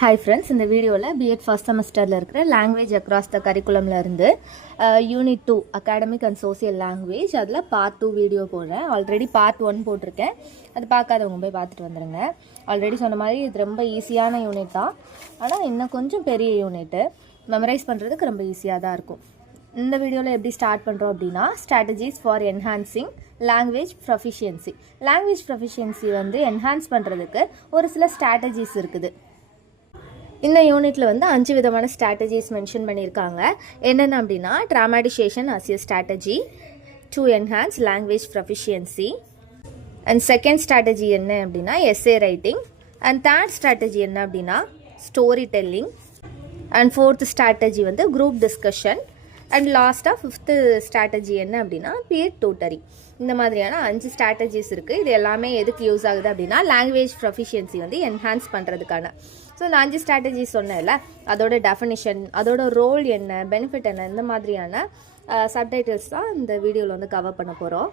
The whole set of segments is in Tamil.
ஹாய் ஃப்ரெண்ட்ஸ், இந்த வீடியோவில் பிஎட் ஃபர்ஸ்ட் செமஸ்டரில் இருக்கிற லாங்குவேஜ் அக்ராஸ் த கரிக்குலமில் இருந்து unit 2 academic and social language அதில் பார்ட் 2 வீடியோ போடுறேன். ஆல்ரெடி பார்ட் 1 போட்டிருக்கேன். அது பார்க்காதவங்க போய் பார்த்துட்டு வந்துடுங்க. ஆல்ரெடி சொன்ன மாதிரி இது ரொம்ப ஈஸியான யூனிட் தான், ஆனால் இன்னும் கொஞ்சம் பெரிய யூனிட்டு மெமரைஸ் பண்ணுறதுக்கு ரொம்ப ஈஸியாக தான் இருக்கும். இந்த வீடியோவில் எப்படி ஸ்டார்ட் பண்ணுறோம் அப்படின்னா, strategies for enhancing language proficiency. Language proficiency வந்து என்ஹான்ஸ் பண்ணுறதுக்கு ஒரு சில ஸ்ட்ராட்டஜிஸ் இருக்குது. இந்த யூனிட்டில் வந்து 5 விதமான ஸ்ட்ராட்டஜிஸ் மென்ஷன் பண்ணியிருக்காங்க. என்னென்ன அப்படின்னா, dramatization as a strategy to enhance language proficiency. And second strategy என்ன அப்படின்னா essay writing. And third strategy என்ன அப்படின்னா story telling. And fourth strategy வந்து குரூப் டிஸ்கஷன். அண்ட் லாஸ்ட்டாக ஃபிஃப்த்து ஸ்ட்ராட்டஜி என்ன அப்படின்னா பியர் டூட்டரிங். இந்த மாதிரியான 5 ஸ்ட்ராட்டஜிஸ் இருக்குது. இது எல்லாமே எதுக்கு யூஸ் ஆகுது அப்படின்னா லாங்குவேஜ் ப்ரொஃபிஷியன்சி வந்து என்ஹான்ஸ் பண்ணுறதுக்கான. ஸோ இந்த 5 ஸ்ட்ராட்டஜிஸ் சொன்னேன்ல, அதோட டெஃபினிஷன், அதோட ரோல் என்ன, பெனிஃபிட் என்ன, இந்த மாதிரியான சப்டைட்டில்ஸ் தான் இந்த வீடியோவில் வந்து கவர் பண்ண போகிறோம்.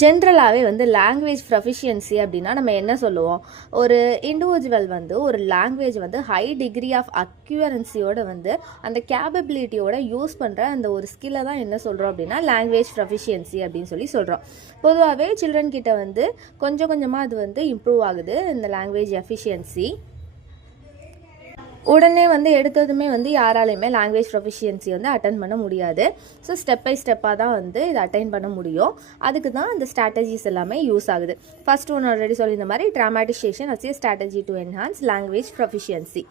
ஜென்ரலாகவே வந்து லாங்குவேஜ் ப்ரொஃபிஷியன்சி அப்படின்னா நம்ம என்ன சொல்லுவோம், ஒரு இண்டிவிஜுவல் வந்து ஒரு லாங்குவேஜ் வந்து ஹை டிகிரி ஆஃப் அக்யூரன்சியோட வந்து அந்த கேப்பபிலிட்டியோட யூஸ் பண்ணுற அந்த ஒரு ஸ்கில்லை தான் என்ன சொல்கிறோம் அப்படின்னா லாங்குவேஜ் ப்ரொஃபிஷியன்சி அப்படின்னு சொல்கிறோம். பொதுவாகவே சில்ட்ரன் கிட்ட வந்து கொஞ்சம் கொஞ்சமாக அது வந்து இம்ப்ரூவ் ஆகுது இந்த லாங்குவேஜ் எஃபிஷியன்சி. உடனே வந்து எடுத்ததுமே வந்து யாராலையுமே லாங்குவேஜ் ப்ரொஃபிஷியன்சி வந்து அட்டன் பண்ண முடியாது. ஸோ ஸ்டெப் பை ஸ்டெப்பாக தான் வந்து இதை அட்டைன் பண்ண முடியும். அதுக்கு தான் இந்த ஸ்ட்ராட்டஜிஸ் எல்லாமே யூஸ் ஆகுது. ஃபர்ஸ்ட் ஒன்று ஆல்ரெடி சொல்லியிருந்த மாதிரி dramatization as a strategy to enhance language proficiency.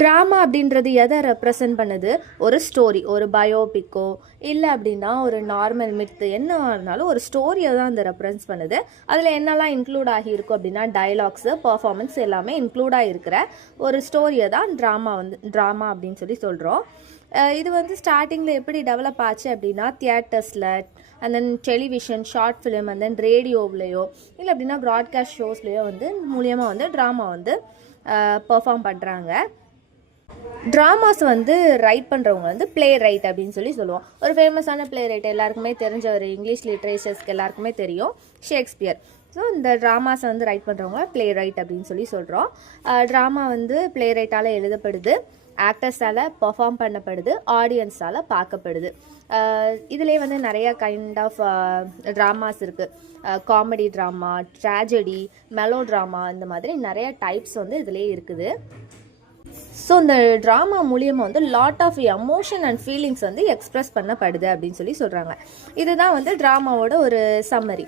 Drama அப்படின்றது எதை ரெப்ரசன்ட் பண்ணுது, ஒரு ஸ்டோரி, ஒரு பயோபிக்கோ இல்லை அப்படின்னா ஒரு நார்மல் மித்து என்ன இருந்தாலும் ஒரு ஸ்டோரியை தான் அந்த ரெப்ரசன்ட் பண்ணுது. அதில் என்னெல்லாம் இன்க்ளூட் ஆகியிருக்கும் அப்படின்னா டைலாக்ஸு, பர்ஃபார்மன்ஸ் எல்லாமே இன்க்ளூட் ஆகிருக்கிற ஒரு ஸ்டோரியை தான் ட்ராமா அப்படின்னு சொல்கிறோம். இது வந்து ஸ்டார்டிங்கில் எப்படி டெவலப் ஆச்சு அப்படின்னா தியேட்டர்ஸில் and then television, short film and then ரேடியோவிலையோ இல்லை அப்படின்னா ப்ராட்காஸ்ட் ஷோஸ்லேயோ வந்து மூலியமாக வந்து ட்ராமா வந்து பர்ஃபார்ம் பண்ணுறாங்க. ட்ராமாஸ் வந்து ரைட் பண்ணுறவங்க வந்து பிளே ரைட் அப்படின்னு சொல்லுவோம். ஒரு ஃபேமஸான பிளே ரைட் எல்லாருக்குமே தெரிஞ்ச ஒரு இங்கிலீஷ் லிட்ரேச்சர்ஸ்க்கு எல்லாருக்குமே தெரியும், ஷேக்ஸ்பியர். ஸோ இந்த ட்ராமாஸை வந்து ரைட் பண்ணுறவங்க பிளே ரைட் அப்படின்னு சொல்கிறோம். ட்ராமா வந்து பிளே ரைட்டால் எழுதப்படுது, ஆக்டர்ஸால் பர்ஃபார்ம் பண்ணப்படுது, ஆடியன்ஸால் பார்க்கப்படுது. இதிலே வந்து நிறைய கைண்ட் ஆஃப் ட்ராமாஸ் இருக்குது. Comedy drama, tragedy, mellow drama, இந்த மாதிரி நிறைய டைப்ஸ் வந்து இதிலே இருக்குது. ஸோ இந்த ட்ராமா மூலியமாக வந்து lot of emotion and feelings வந்து எக்ஸ்ப்ரெஸ் பண்ணப்படுது அப்படின்னு சொல்கிறாங்க. இதுதான் வந்து ட்ராமாவோட ஒரு சம்மரி.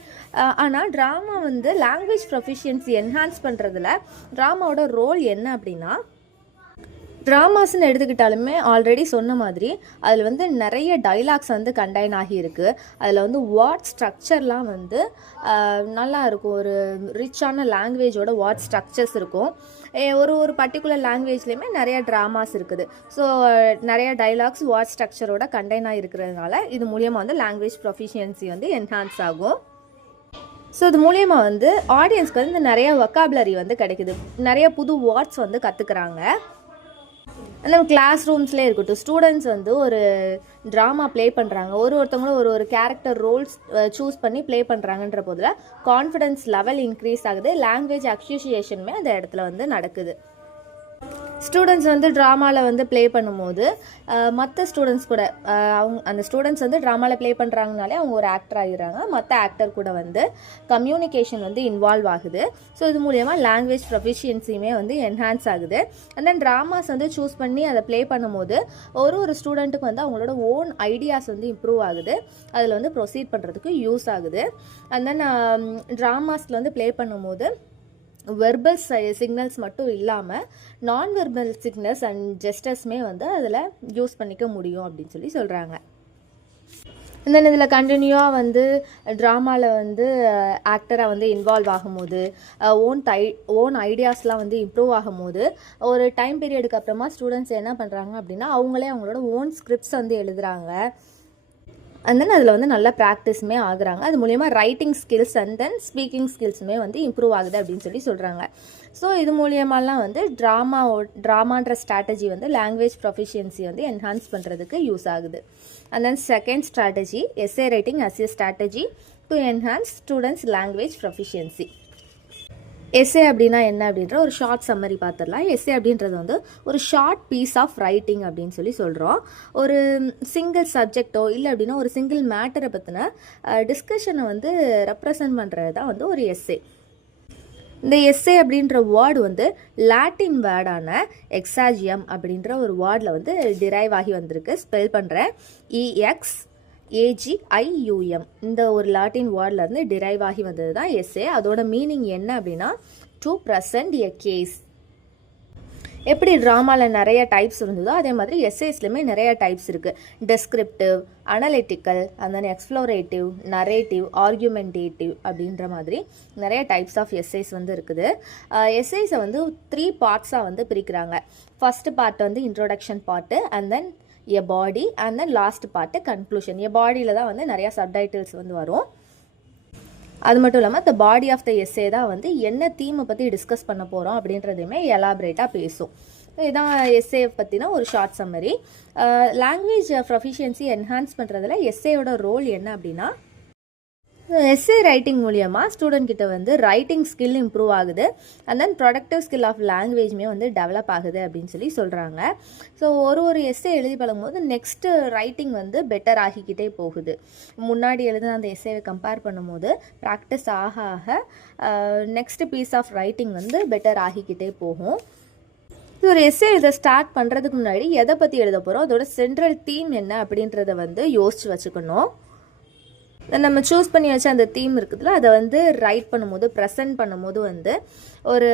ஆனால் ட்ராமா வந்து லாங்குவேஜ் ப்ரொஃபிஷியன்சி என்ஹான்ஸ் பண்ணுறதுல ட்ராமாவோட ரோல் என்ன அப்படின்னா, ட்ராமாஸ்ன்னு எடுத்துக்கிட்டாலுமே ஆல்ரெடி சொன்ன மாதிரி அதில் வந்து நிறைய டைலாக்ஸ் வந்து கண்டைன் ஆகியிருக்கு. அதில் வந்து வேர்ட் ஸ்ட்ரக்சர்லாம் வந்து நல்லா இருக்கும். ஒரு ரிச்சான லாங்குவேஜோட வேர்ட் ஸ்ட்ரக்சர்ஸ் இருக்கும். ஒரு பர்டிகுலர் லாங்குவேஜ்லேயுமே நிறைய ட்ராமாஸ் இருக்குது. ஸோ நிறைய டைலாக்ஸ் வேர்ட் ஸ்ட்ரக்சரோட கண்டைன் ஆகிருக்கிறதுனால இது மூலியமாக வந்து லாங்குவேஜ் ப்ரொஃபிஷியன்சி வந்து என்ஹான்ஸ் ஆகும். ஸோ இது மூலியமாக வந்து ஆடியன்ஸ்க்கு வந்து நிறைய வொக்காபுலரி வந்து கிடைக்குது, நிறைய புது வேர்ட்ஸ் வந்து கற்றுக்குறாங்க. அந்த கிளாஸ் ரூம்ஸ்லேயே இருக்கட்டும், ஸ்டூடெண்ட்ஸ் வந்து ஒரு ட்ராமா ப்ளே பண்ணுறாங்க, ஒருத்தவங்களும் ஒரு கேரக்டர் ரோல்ஸ் சூஸ் பண்ணி ப்ளே பண்ணுறாங்கன்ற போதில் கான்ஃபிடென்ஸ் லெவல் இன்க்ரீஸ் ஆகுது. லாங்குவேஜ் அக்யூசியேஷனுமே அந்த இடத்துல வந்து நடக்குது. ஸ்டூடெண்ட்ஸ் வந்து ட்ராமாவில் வந்து ப்ளே பண்ணும்போது மற்ற ஸ்டூடெண்ட்ஸ் கூட அந்த ஸ்டூடெண்ட்ஸ் வந்து ட்ராமாவில் ப்ளே பண்ணுறாங்கனாலே அவங்க ஒரு ஆக்டர் ஆகிடுறாங்க. மற்ற ஆக்டர் கூட வந்து கம்யூனிகேஷன் வந்து இன்வால்வ் ஆகுது. ஸோ இது மூலியமாக லாங்குவேஜ் ப்ரொஃபிஷியன்சியுமே வந்து என்ஹான்ஸ் ஆகுது. அண்ட் தென் ட்ராமாஸ் வந்து சூஸ் பண்ணி அதை ப்ளே பண்ணும்போது ஒரு ஸ்டூடெண்ட்டுக்கு வந்து அவங்களோட ஓன் ஐடியாஸ் வந்து இம்ப்ரூவ் ஆகுது. அதில் வந்து ப்ரொசீட் பண்ணுறதுக்கு யூஸ் ஆகுது. அண்ட் தென் ட்ராமாஸில் வந்து ப்ளே பண்ணும்போது வெர்பல் சிக்னல்ஸ் மட்டும் இல்லாமல் நான் வெர்பல் சிக்னல்ஸ் அண்ட் ஜெஸ்டர்ஸுமே வந்து அதில் யூஸ் பண்ணிக்க முடியும் அப்படின்னு சொல்கிறாங்க. தென் இதில் கண்டினியூவாக வந்து ட்ராமாவில் வந்து ஆக்டராக வந்து இன்வால்வ் ஆகும்போது ஓன் ஐடியாஸ்லாம் வந்து இம்ப்ரூவ் ஆகும்போது ஒரு டைம் பீரியடுக்கு அப்புறமா ஸ்டூடெண்ட்ஸ் என்ன பண்ணுறாங்க அப்படின்னா அவங்களே அவங்களோட ஓன் ஸ்கிரிப்ட்ஸ் வந்து எழுதுகிறாங்க. அண்ட் தென் அதில் வந்து நல்ல ப்ராக்டிஸுமே ஆகுறாங்க. அது மூலயமா writing skills and then speaking ஸ்கில்ஸுமே வந்து இம்ப்ரூவ் ஆகுது அப்படின்னு சொல்கிறாங்க. ஸோ இது மூலியமாலாம் வந்து ட்ராமான்ற ஸ்ட்ராட்டஜி வந்து லாங்குவேஜ் ப்ரொஃபிஷியன்சி வந்து என்ஹான்ஸ் பண்ணுறதுக்கு யூஸ் ஆகுது. And then second strategy essay writing as a strategy to enhance students language proficiency. Essay அப்படின்னா என்ன அப்படின்ற ஒரு ஷார்ட் சம்மரி பார்த்துடலாம். எஸ்ஸே அப்படின்றது வந்து ஒரு ஷார்ட் பீஸ் ஆஃப் ரைட்டிங் அப்படின்னு சொல்கிறோம். ஒரு சிங்கிள் சப்ஜெக்டோ இல்லை அப்படின்னா ஒரு சிங்கிள் மேட்டரை பற்றின டிஸ்கஷனை வந்து ரெப்ரசன்ட் பண்ணுறது தான் வந்து ஒரு எஸ்ஸே. இந்த எஸ்ஸே அப்படின்ற வேர்டு வந்து லாட்டின் வேர்டான எக்ஸாஜியம் அப்படின்ற ஒரு வேர்டில் வந்து டிரைவ் ஆகி வந்திருக்கு. ஸ்பெல் பண்ணுறேன், EXAGIUM. இந்த ஒரு லாட்டின் வேர்ட்லேருந்து டிரைவ் ஆகி வந்தது தான் எஸ்ஸே. அதோட மீனிங் என்ன அப்படின்னா டு ப்ரெசென்ட் எ கேஸ். எப்படி ட்ராமாவில் நிறைய டைப்ஸ் இருந்ததோ அதே மாதிரி எஸ்ஏஸ்லையுமே நிறைய டைப்ஸ் இருக்குது. Descriptive, analytical, and then explorative, narrative, argumentative அப்படின்ற மாதிரி நிறைய டைப்ஸ் ஆஃப் எஸ்ஏஸ் வந்து இருக்குது. எஸ்ஏஸை வந்து 3 பார்ட்ஸாக வந்து பிரிக்கிறாங்க. ஃபஸ்ட்டு பார்ட் வந்து introduction part, and then a body, and then last part conclusion. A பாடியில் தான் வந்து நிறையா சப்டைட்டில்ஸ் வந்து வரும். அது மட்டும் இல்லாமல் இந்த பாடி ஆஃப் த எஸ்ஸே தான் வந்து என்ன தீமை பற்றி டிஸ்கஸ் பண்ண போகிறோம் அப்படின்றதையுமே எலாபரேட்டாக பேசும். இதுதான் எஸ்ஏ பற்றினா ஒரு short summary. Language proficiency enhance பண்ணுறதுல எஸ்ஏயோட ரோல் என்ன அப்படின்னா, எஸ்ஏ ரைட்டிங் மூலியமாக ஸ்டூடெண்ட் கிட்ட வந்து ரைட்டிங் ஸ்கில் இம்ப்ரூவ் ஆகுது, and then productive skill of லாங்குவேஜ்மே வந்து டெவலப் ஆகுது அப்படின்னு சொல்கிறாங்க. ஸோ ஒரு எஸ்ஏ எழுதி பழகும்போது நெக்ஸ்ட்டு ரைட்டிங் வந்து பெட்டர் ஆகிக்கிட்டே போகுது. முன்னாடி எழுதின அந்த எஸ்ஏவை கம்பேர் பண்ணும்போது ப்ராக்டிஸ் ஆக ஆக நெக்ஸ்ட் பீஸ் ஆஃப் ரைட்டிங் வந்து பெட்டர் ஆகிக்கிட்டே போகும். ஒரு எஸ்ஏ எழுத ஸ்டார்ட் பண்ணுறதுக்கு முன்னாடி எதை பற்றி எழுத போகிறோம், அதோட சென்ட்ரல் தீம் என்ன அப்படின்றத வந்து யோசிச்சு வச்சுக்கணும். நம்ம சூஸ் பண்ணி வச்ச அந்த தீம் இருக்குதுல, அதை வந்து ரைட் பண்ணும்போது ப்ரெசென்ட் பண்ணும்போது வந்து ஒரு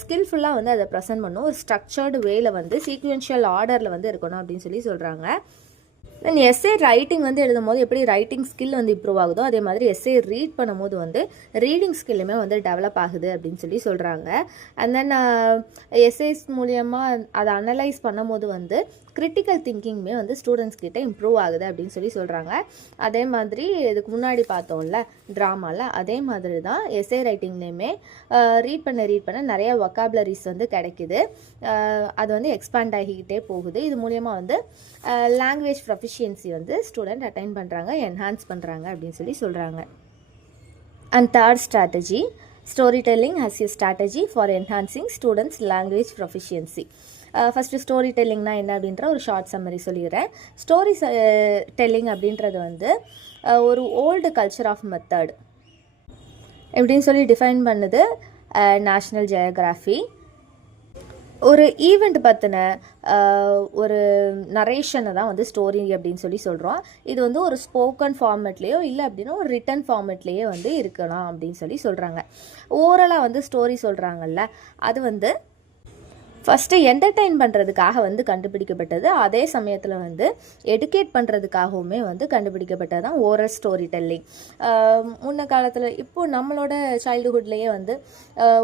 ஸ்கில்ஃபுல்லாக வந்து அதை ப்ரெசென்ட் பண்ணணும். ஒரு ஸ்ட்ரக்சர்டு வேல வந்து சீக்வென்ஷியல் ஆர்டரில் வந்து இருக்கணும் அப்படின்னு சொல்கிறாங்க. தென் எஸ்ஏ ரைட்டிங் வந்து எழுதும் போது எப்படி ரைட்டிங் ஸ்கில் வந்து இம்ப்ரூவ் ஆகுதோ அதே மாதிரி எஸ்ஏ ரீட் பண்ணும்போது வந்து ரீடிங் ஸ்கில்லுமே வந்து டெவலப் ஆகுது அப்படின்னு சொல்கிறாங்க. அண்ட் தென் எஸ்ஏஸ் மூலியமாக அதை அனலைஸ் பண்ணும்போது வந்து கிரிட்டிக்கல் திங்கிங்குமே வந்து ஸ்டூடெண்ட்ஸ் கிட்ட இம்ப்ரூவ் ஆகுது அப்படின்னு சொல்கிறாங்க. அதே மாதிரி இதுக்கு முன்னாடி பார்த்தோம்ல ட்ராமாவில், அதே மாதிரி தான் எஸ்ஏ ரைட்டிங்லேயுமே ரீட் பண்ண நிறைய வொக்காபுலரிஸ் வந்து கிடைக்குது. அது வந்து எக்ஸ்பேண்ட் ஆகிக்கிட்டே போகுது. இது மூலியமாக வந்து லாங்குவேஜ் ப்ரொஃபிஷியன்சி வந்து ஸ்டூடெண்ட் அட்டைன் பண்ணுறாங்க, என்ஹான்ஸ் பண்ணுறாங்க அப்படின்னு சொல்கிறாங்க. And third strategy, story telling as a strategy for enhancing students language proficiency. First story டெல்லிங்னா என்ன அப்படின்ற ஒரு ஷார்ட் சம்மரி சொல்லிடுறேன். ஸ்டோரி டெல்லிங் அப்படின்றது வந்து ஒரு ஓல்டு கல்ச்சர் ஆஃப் மெத்தட் எப்படின்னு டிஃபைன் பண்ணுது நேஷ்னல் ஜியோகிராஃபி. ஒரு ஈவெண்ட் பற்றின ஒரு நரேஷனை தான் வந்து ஸ்டோரி அப்படின்னு சொல்கிறோம். இது வந்து ஒரு ஸ்போக்கன் ஃபார்மேட்லேயோ இல்லை அப்படின்னா ஒரு ரிட்டன் ஃபார்மேட்லேயே வந்து இருக்கலாம் அப்படின்னு சொல்கிறாங்க. ஓரலாக வந்து ஸ்டோரி சொல்கிறாங்கல்ல, அது வந்து ஃபஸ்ட்டு என்டர்டெயின் பண்ணுறதுக்காக வந்து கண்டுபிடிக்கப்பட்டது. அதே சமயத்தில் வந்து எடுக்கேட் பண்ணுறதுக்காகவுமே வந்து கண்டுபிடிக்கப்பட்டது தான் ஓரல் ஸ்டோரி டெல்லிங். முன்ன காலத்தில் இப்போது நம்மளோட சைல்டுஹுட்லேயே வந்து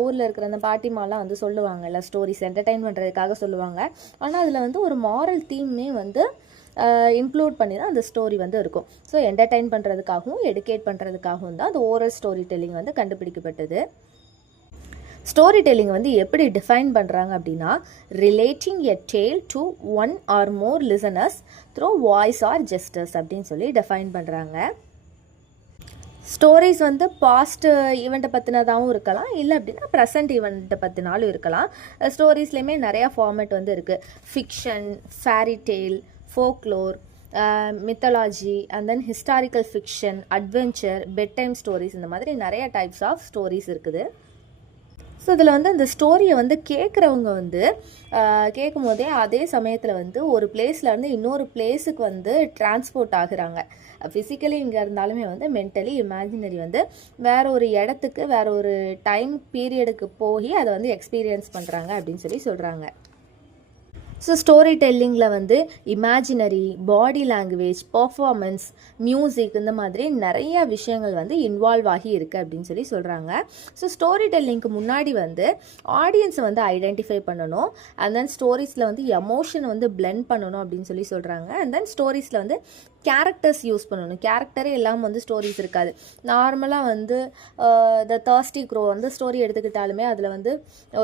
ஊரில் இருக்கிற அந்த பாட்டிமாலாம் வந்து சொல்லுவாங்கல்ல, ஸ்டோரிஸ் என்டர்டெயின் பண்ணுறதுக்காக சொல்லுவாங்க. ஆனால் அதில் வந்து ஒரு மாரல் தீமே வந்து இன்க்ளூட் பண்ணி தான் அந்த ஸ்டோரி வந்து இருக்கும். ஸோ என்டர்டெயின் பண்ணுறதுக்காகவும் எடுக்கேட் பண்ணுறதுக்காகவும் தான் அந்த ஓரல் ஸ்டோரி டெல்லிங் வந்து கண்டுபிடிக்கப்பட்டது. ஸ்டோரி டெல்லிங் வந்து எப்படி டிஃபைன் பண்ணுறாங்க அப்படின்னா, relating a tale to one or more listeners through voice or gestures அப்படின்னு டிஃபைன் பண்ணுறாங்க. ஸ்டோரிஸ் வந்து பாஸ்ட் ஈவெண்ட்டை பற்றினதாகவும் இருக்கலாம், இல்லை அப்படின்னா ப்ரெசன்ட் ஈவெண்ட்டை பற்றினாலும் இருக்கலாம். ஸ்டோரிஸ்லேயுமே நிறையா ஃபார்மேட் வந்து இருக்குது. Fiction, fairy tale, folklore, mythology, and then historical fiction, adventure, bedtime stories, இந்த மாதிரி நிறைய டைப்ஸ் ஆஃப் ஸ்டோரிஸ் இருக்குது. ஸோ இதில் வந்து அந்த ஸ்டோரியை வந்து கேட்குறவங்க வந்து கேட்கும் போதே அதே சமயத்தில் வந்து ஒரு பிளேஸ்லேருந்து இன்னொரு பிளேஸுக்கு வந்து டிரான்ஸ்போர்ட் ஆகுறாங்க. ஃபிசிக்கலி இங்கே இருந்தாலுமே வந்து மென்டலி இமேஜினரி வந்து வேறு ஒரு இடத்துக்கு வேறு ஒரு டைம் பீரியடுக்கு போய் அதை வந்து எக்ஸ்பீரியன்ஸ் பண்ணுறாங்க அப்படின்னு சொல்கிறாங்க. ஸோ ஸ்டோரி டெல்லிங்கில் வந்து imaginary, body language, performance, music, இந்த மாதிரி நிறைய விஷயங்கள் வந்து இன்வால்வ் ஆகி இருக்குது அப்படின்னு சொல்கிறாங்க. ஸோ ஸ்டோரி டெல்லிங்க்கு முன்னாடி வந்து ஆடியன்ஸை வந்து ஐடென்டிஃபை பண்ணணும், அண்ட் தென் ஸ்டோரிஸில் வந்து எமோஷனை வந்து பிளெண்ட் பண்ணணும் அப்படின்னு சொல்கிறாங்க. அண்ட் தென் ஸ்டோரிஸில் வந்து கேரக்டர்ஸ் யூஸ் பண்ணணும். கேரக்டரே எல்லாம் வந்து ஸ்டோரிஸ் இருக்காது. நார்மலாக வந்து த தர்ஸ்டி க்ரோ வந்து ஸ்டோரி எடுத்துக்கிட்டாலுமே அதில் வந்து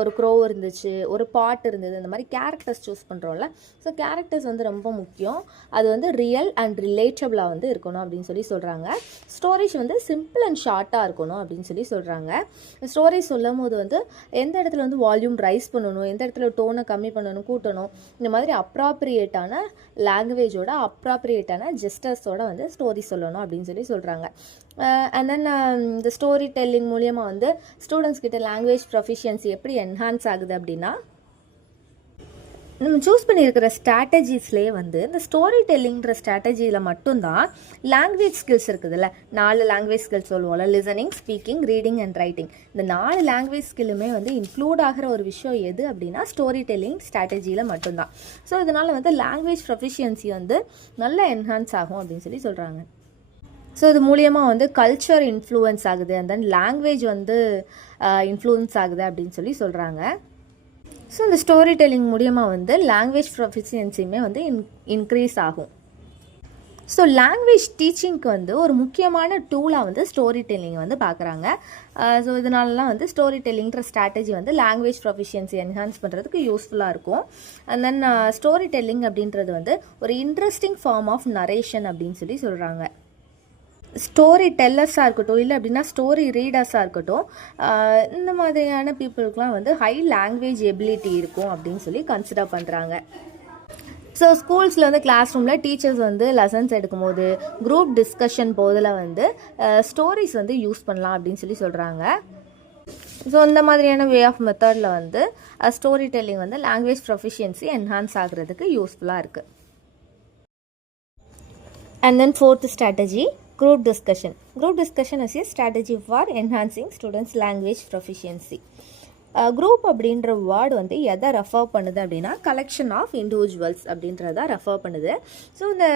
ஒரு க்ரோ இருந்துச்சு, ஒரு பாட் இருந்தது, இந்த மாதிரி கேரக்டர்ஸ் சூஸ் பண்ணுறோம்ல. ஸோ கேரக்டர்ஸ் வந்து ரொம்ப முக்கியம். அது வந்து ரியல் அண்ட் ரிலேட்டபிளாக வந்து இருக்கணும் அப்படின்னு சொல்லி சொல்கிறாங்க. ஸ்டோரிஸ் வந்து சிம்பிள் அண்ட் ஷார்ட்டாக இருக்கணும் அப்படின்னு சொல்லி சொல்கிறாங்க. ஸ்டோரிஸ் சொல்லும் போது வந்து எந்த இடத்துல வந்து வால்யூம் ரைஸ் பண்ணணும், எந்த இடத்துல டோனை கம்மி பண்ணணும், கூட்டணும், இந்த மாதிரி அப்ராப்ரியேட்டான லாங்குவேஜோட அப்ராப்ரியேட்டான ஜெஸ்டர்ஸோட வந்து ஸ்டோரி சொல்லணும் அப்படின்னு சொல்லி சொல்கிறாங்க. அண்ட் தென் இந்த ஸ்டோரி டெல்லிங் மூலியமாக வந்து ஸ்டூடெண்ட்ஸ் கிட்ட லாங்குவேஜ் ப்ரொஃபிஷியன்சி எப்படி என்ஹான்ஸ் ஆகுது அப்படின்னா, நம்ம சூஸ் பண்ணியிருக்கிற ஸ்ட்ராட்டஜிஸ்லேயே வந்து இந்த ஸ்டோரி டெல்லிங்கிற ஸ்ட்ராட்டஜியில் மட்டும்தான் லாங்குவேஜ் ஸ்கில்ஸ் இருக்குதுல்ல, 4 லாங்குவேஜ் ஸ்கில்ஸ் சொல்லுவோம்ல, listening, speaking, reading and writing. இந்த 4 லாங்குவேஜ் ஸ்கில்லுமே வந்து இன்க்ளூட் ஆகிற ஒரு விஷயம் எது அப்படின்னா ஸ்டோரி டெல்லிங் ஸ்ட்ராட்டஜியில் மட்டும்தான். ஸோ இதனால் வந்து லாங்குவேஜ் ப்ரொஃபிஷியன்சி வந்து நல்லா என்ஹான்ஸ் ஆகும் அப்படின்னு சொல்லி சொல்கிறாங்க. ஸோ இது மூலியமாக வந்து கல்ச்சர் இன்ஃப்ளூயன்ஸ் ஆகுது, அண்ட் தென் லாங்குவேஜ் வந்து இன்ஃப்ளூயன்ஸ் ஆகுது அப்படின்னு சொல்லி சொல்கிறாங்க. ஸோ இந்த ஸ்டோரி டெல்லிங் மூலியமாக வந்து லாங்குவேஜ் ப்ரொஃபிஷியன்சியுமே வந்து இன்க்ரீஸ் ஆகும். ஸோ லாங்குவேஜ் டீச்சிங்க்கு வந்து ஒரு முக்கியமான டூலாக வந்து ஸ்டோரி டெல்லிங் வந்து பார்க்குறாங்க. ஸோ இதனாலலாம் வந்து ஸ்டோரி டெல்லிங்கிற ஸ்ட்ராட்டஜி வந்து லாங்குவேஜ் ப்ரொஃபிஷியன்சி என்ஹான்ஸ் பண்ணுறதுக்கு யூஸ்ஃபுல்லாக இருக்கும். அண்ட் தென் ஸ்டோரி டெல்லிங் அப்படின்றது வந்து ஒரு இன்ட்ரெஸ்டிங் ஃபார்ம் ஆஃப் நரேஷன் அப்படின்னு சொல்லி சொல்கிறாங்க. ஸ்டோரி டெல்லர்ஸாக இருக்கட்டும், இல்லை அப்படின்னா ஸ்டோரி ரீடர்ஸாக இருக்கட்டும், இந்த மாதிரியான பீப்புளுக்குலாம் வந்து ஹை லாங்குவேஜ் எபிலிட்டி இருக்கும் அப்படின்னு சொல்லி கன்சிடர் பண்ணுறாங்க. ஸோ ஸ்கூல்ஸில் வந்து கிளாஸ் ரூமில் டீச்சர்ஸ் வந்து லெசன்ஸ் எடுக்கும்போது, குரூப் டிஸ்கஷன் போதில் வந்து ஸ்டோரிஸ் வந்து யூஸ் பண்ணலாம் அப்படின்னு சொல்லி சொல்கிறாங்க. ஸோ இந்த மாதிரியான வே ஆஃப் மெத்தடில் வந்து ஸ்டோரி டெல்லிங் வந்து லாங்குவேஜ் ப்ரொஃபிஷியன்சி என்ஹான்ஸ் ஆகிறதுக்கு யூஸ்ஃபுல்லாக இருக்குது. And then 4th strategy, group discussion. Group discussion is a strategy for enhancing students' language proficiency. Group அப்படின்ற வேர்டு வந்து எதை ரெஃபர் பண்ணுது அப்படின்னா கலெக்ஷன் ஆஃப் இண்டிவிஜுவல்ஸ் அப்படின்றத ரெஃபர் பண்ணுது. ஸோ இந்த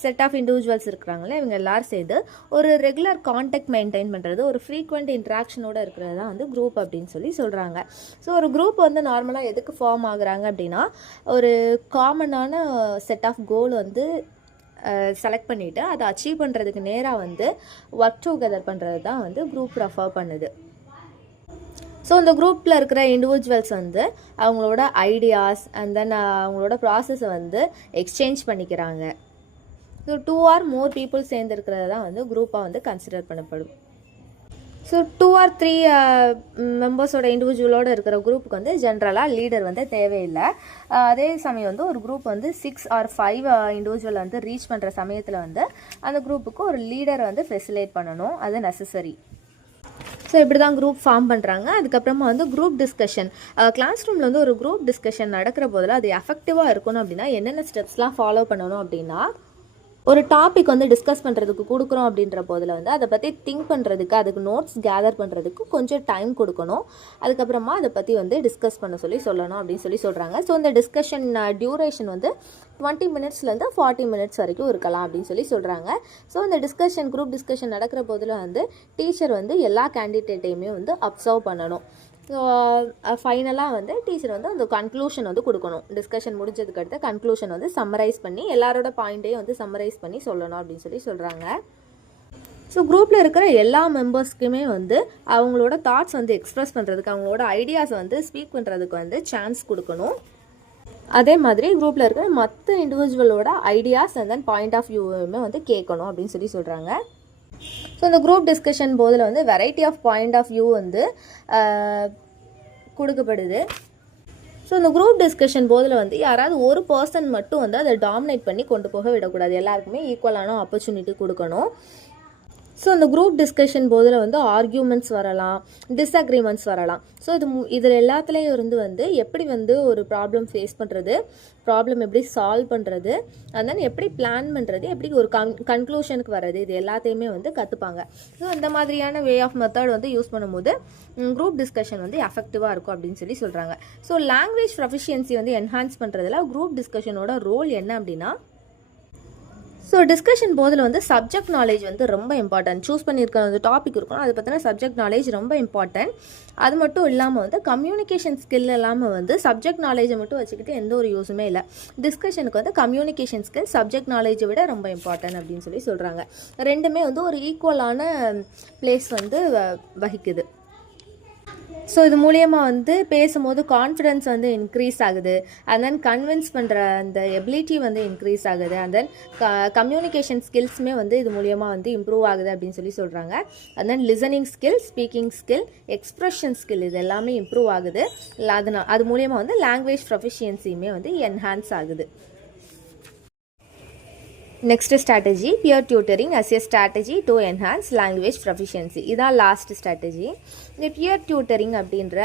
செட் ஆஃப் இண்டிவிஜுவல்ஸ் இருக்கிறாங்களே, இவங்க எல்லோரும் சேர்ந்து ஒரு ரெகுலர் கான்டாக்ட் மெயின்டைன் பண்ணுறது, ஒரு ஃப்ரீக்வெண்ட் இன்ட்ராக்ஷனோடு இருக்கிறது தான் வந்து குரூப் அப்படின்னு சொல்லி சொல்கிறாங்க. ஸோ ஒரு குரூப் வந்து நார்மலாக எதுக்கு ஃபார்ம் ஆகுறாங்க அப்படின்னா, ஒரு காமனான செட் ஆஃப் கோல் வந்து செலக்ட் பண்ணிவிட்டு அதை அச்சீவ் பண்ணுறதுக்கு நேராக வந்து ஒர்க் டுகெதர் பண்ணுறது தான் வந்து குரூப் ரெஃபர் பண்ணுது. ஸோ இந்த குரூப்பில் இருக்கிற இண்டிவிஜுவல்ஸ் வந்து அவங்களோட ஐடியாஸ் அண்ட் தென் அவங்களோட ப்ராசஸை வந்து எக்ஸ்சேஞ்ச் பண்ணிக்கிறாங்க. ஸோ 2 or more people சேர்ந்துருக்கிறது தான் வந்து குரூப்பாக வந்து கன்சிடர் பண்ணப்படும். ஸோ 2 or 3 மெம்பர்ஸோட இண்டிவிஜுவலோடு இருக்கிற குரூப்புக்கு வந்து ஜென்ரலாக லீடர் வந்து தேவையில்லை. அதே சமயம் வந்து ஒரு குரூப் வந்து 6 or 5 இண்டிவிஜுவல் வந்து ரீச் பண்ணுற சமயத்தில் வந்து அந்த குரூப்புக்கு ஒரு லீடரை வந்து ஃபெசிலேட் பண்ணணும், அது நெசசரி. ஸோ இப்படி தான் குரூப் ஃபார்ம் பண்ணுறாங்க. அதுக்கப்புறமா வந்து குரூப் டிஸ்கஷன், கிளாஸ் ரூமில் வந்து ஒரு குரூப் டிஸ்கஷன் நடக்கிற போதில் அது எஃபெக்டிவாக இருக்கணும் அப்படின்னா என்னென்ன ஸ்டெப்ஸ்லாம் ஃபாலோ பண்ணணும் அப்படின்னா, ஒரு டாபிக் வந்து டிஸ்கஸ் பண்ணுறதுக்கு கொடுக்குறோம் அப்படின்ற போதில் வந்து அதை பற்றி திங்க் பண்ணுறதுக்கு, அதுக்கு நோட்ஸ் கேதர் பண்ணுறதுக்கு கொஞ்சம் டைம் கொடுக்கணும். அதுக்கப்புறமா அதை பற்றி வந்து டிஸ்கஸ் பண்ண சொல்லணும் அப்படின்னு சொல்லி சொல்கிறாங்க. ஸோ இந்த டிஸ்கஷன் டியூரேஷன் வந்து 20 minutesலேருந்து 40 minutes வரைக்கும் இருக்கலாம் அப்படின்னு சொல்லி சொல்கிறாங்க. ஸோ இந்த டிஸ்கஷன், குரூப் டிஸ்கஷன் நடக்கிற போதில் வந்து டீச்சர் வந்து எல்லா கேண்டிடேட்டையுமே வந்து அப்சர்வ் பண்ணணும். ஸோ ஃபைனலாக வந்து டீச்சர் வந்து அந்த கன்க்ளூஷன் வந்து கொடுக்கணும். டிஸ்கஷன் முடிஞ்சதுக்கு அடுத்த கன்க்ளூஷன் வந்து சம்மரைஸ் பண்ணி எல்லாரோட பாயிண்ட்டையும் வந்து சம்மரைஸ் பண்ணி சொல்லணும் அப்படின்னு சொல்லி சொல்கிறாங்க. ஸோ குரூப்பில் இருக்கிற எல்லா மெம்பர்ஸ்க்குமே வந்து அவங்களோட தாட்ஸ் வந்து எக்ஸ்ப்ரெஸ் பண்ணுறதுக்கு, அவங்களோட ஐடியாஸை வந்து ஸ்பீக் பண்ணுறதுக்கு வந்து சான்ஸ் கொடுக்கணும். அதே மாதிரி குரூப்பில் இருக்கிற மற்ற இண்டிவிஜுவலோட ideas and then point of வியூவுமே வந்து கேட்கணும் அப்படின்னு சொல்லி சொல்கிறாங்க. ஸோ இந்த குரூப் டிஸ்கஷன் போதில் வந்து variety of point of view வந்து கொடுக்கப்படுது. ஸோ இந்த குரூப் டிஸ்கஷன் போதில் வந்து யாராவது ஒரு பர்சன் மட்டும் வந்து அதை டாமினேட் பண்ணி கொண்டு போக விடக்கூடாது, எல்லாருக்குமே ஈக்குவலான ஆப்பர்ச்சுனிட்டி கொடுக்கணும். ஸோ இந்த குரூப் டிஸ்கஷன் போதில் வந்து ஆர்கியூமெண்ட்ஸ் வரலாம், டிஸ்அக்ரிமெண்ட்ஸ் வரலாம். ஸோ இதில் எல்லாத்துலேயும் இருந்து வந்து எப்படி வந்து ஒரு ப்ராப்ளம் ஃபேஸ் பண்ணுறது, ப்ராப்ளம் எப்படி சால்வ் பண்ணுறது, and then எப்படி பிளான் பண்ணுறது, எப்படி ஒரு கன்க்ளூஷனுக்கு வர்றது, இது எல்லாத்தையுமே வந்து கற்றுப்பாங்க. ஸோ இந்த மாதிரியான வே ஆஃப் மெத்தட் வந்து யூஸ் பண்ணும்போது குரூப் டிஸ்கஷன் வந்து எஃபெக்டிவாக இருக்கும் அப்படின்னு சொல்லி சொல்கிறாங்க. ஸோ லாங்குவேஜ் ப்ரொஃபிஷியன்சி வந்து என்ஹான்ஸ் பண்ணுறதுல குரூப் டிஸ்கஷனோட ரோல் என்ன அப்படின்னா, ஸோ டிஸ்கஷன் போதில் வந்து சப்ஜெக்ட் நாலேஜ் வந்து ரொம்ப இம்பார்ட்டன்ட். சூஸ் பண்ணியிருக்க அந்த டாபிக் இருக்கணும், அது பார்த்தீங்கன்னா சப்ஜெக்ட் நாலேஜ் ரொம்ப இம்பார்ட்டன்ட். அது மட்டும் இல்லாமல் வந்து கம்யூனிகேஷன் ஸ்கில் இல்லாமல் வந்து சப்ஜெக்ட் நாலேஜை மட்டும் வச்சுக்கிட்டு எந்த ஒரு யூஸுமே இல்லை. டிஸ்கஷனுக்கு வந்து கம்யூனிகேஷன் ஸ்கில் சப்ஜெக்ட் நாலேஜை விட ரொம்ப இம்பார்ட்டன்ட் அப்படின்னு சொல்லி சொல்கிறாங்க. ரெண்டுமே வந்து ஒரு ஈக்குவலான பிளேஸ் வந்து வகிக்குது. ஸோ இது மூலியமாக வந்து பேசும்போது கான்ஃபிடென்ஸ் வந்து இன்க்ரீஸ் ஆகுது, அண்ட் தென் கன்வின்ஸ் பண்ணுற அந்த எபிலிட்டி வந்து இன்க்ரீஸ் ஆகுது, அண்ட் தென் கம்யூனிகேஷன் ஸ்கில்ஸுமே வந்து இது மூலியமாக வந்து இம்ப்ரூவ் ஆகுது அப்படின்னு சொல்லி சொல்கிறாங்க. And then listening skill, speaking skill, expression skill இது எல்லாமே இம்ப்ரூவ் ஆகுது. அது மூலியமாக வந்து லாங்குவேஜ் ப்ரொஃபிஷியன்சியுமே வந்து என்ஹான்ஸ் ஆகுது. Next strategy, peer tutoring as a strategy to enhance language proficiency. இதான் லாஸ்ட் ஸ்ட்ராட்டஜி. இந்த பியர் டியூட்டரிங் அப்படின்ற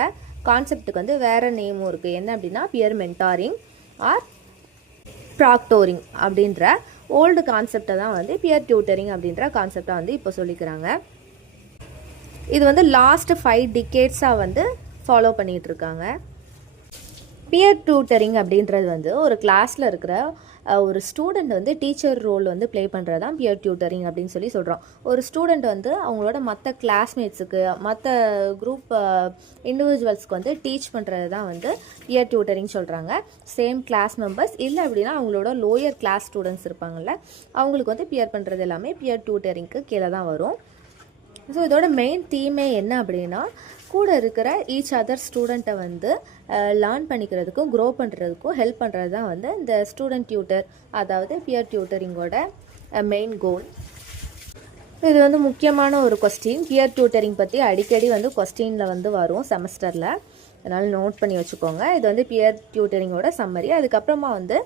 கான்செப்டுக்கு வந்து வேறு நேமும் இருக்குது. என்ன அப்படின்னா பியர் மென்டாரிங் ஆர் ப்ராக்டோரிங் அப்படின்ற ஓல்டு கான்செப்டை தான் வந்து பியர் டியூட்டரிங் அப்படின்ற கான்செப்டை வந்து இப்போ சொல்லிக்கிறாங்க. இது வந்து லாஸ்ட் 5 டிகேட்ஸாக வந்து ஃபாலோ பண்ணிகிட்டு இருக்காங்க. பியர் டியூட்டரிங் அப்படின்றது வந்து ஒரு கிளாஸில் இருக்கிற ஒரு ஸ்டூடெண்ட் வந்து டீச்சர் ரோல் வந்து ப்ளே பண்ணுறது தான் பியர் டியூட்டரிங் அப்படின்னு சொல்லி சொல்கிறோம். ஒரு ஸ்டூடெண்ட் வந்து அவங்களோட மற்ற கிளாஸ்மேட்ஸுக்கு, மற்ற குரூப் இண்டிவிஜுவல்ஸ்க்கு வந்து டீச் பண்ணுறது தான் வந்து பியர் டியூட்டரிங் சொல்கிறாங்க. சேம் கிளாஸ் மெம்பர்ஸ் இல்லை அப்படின்னா அவங்களோட லோயர் கிளாஸ் ஸ்டூடெண்ட்ஸ் இருப்பாங்கள்ல, அவங்களுக்கு வந்து பியர் பண்ணுறது எல்லாமே பியர் டியூட்டரிங்க்கு கீழே தான் வரும். ஸோ இதோட மெயின் தீமே என்ன அப்படின்னா கூட இருக்கிற ஈச் அதர் ஸ்டூடெண்ட்டை வந்து லேர்ன் பண்ணிக்கிறதுக்கும் க்ரோ பண்ணுறதுக்கும் ஹெல்ப் பண்ணுறது தான் வந்து இந்த ஸ்டூடெண்ட் டியூட்டர், அதாவது பியர் டியூட்டரிங்கோட மெயின் கோல். இது வந்து முக்கியமான ஒரு கொஸ்டின். பியர் டியூட்டரிங் பற்றி அடிக்கடி வந்து கொஸ்டினில் வந்து வரும் செமஸ்டரில், அதனால் நோட் பண்ணி வச்சுக்கோங்க. இது வந்து பியர் டியூட்டரிங்கோட சம்மரி. அதுக்கப்புறமா வந்து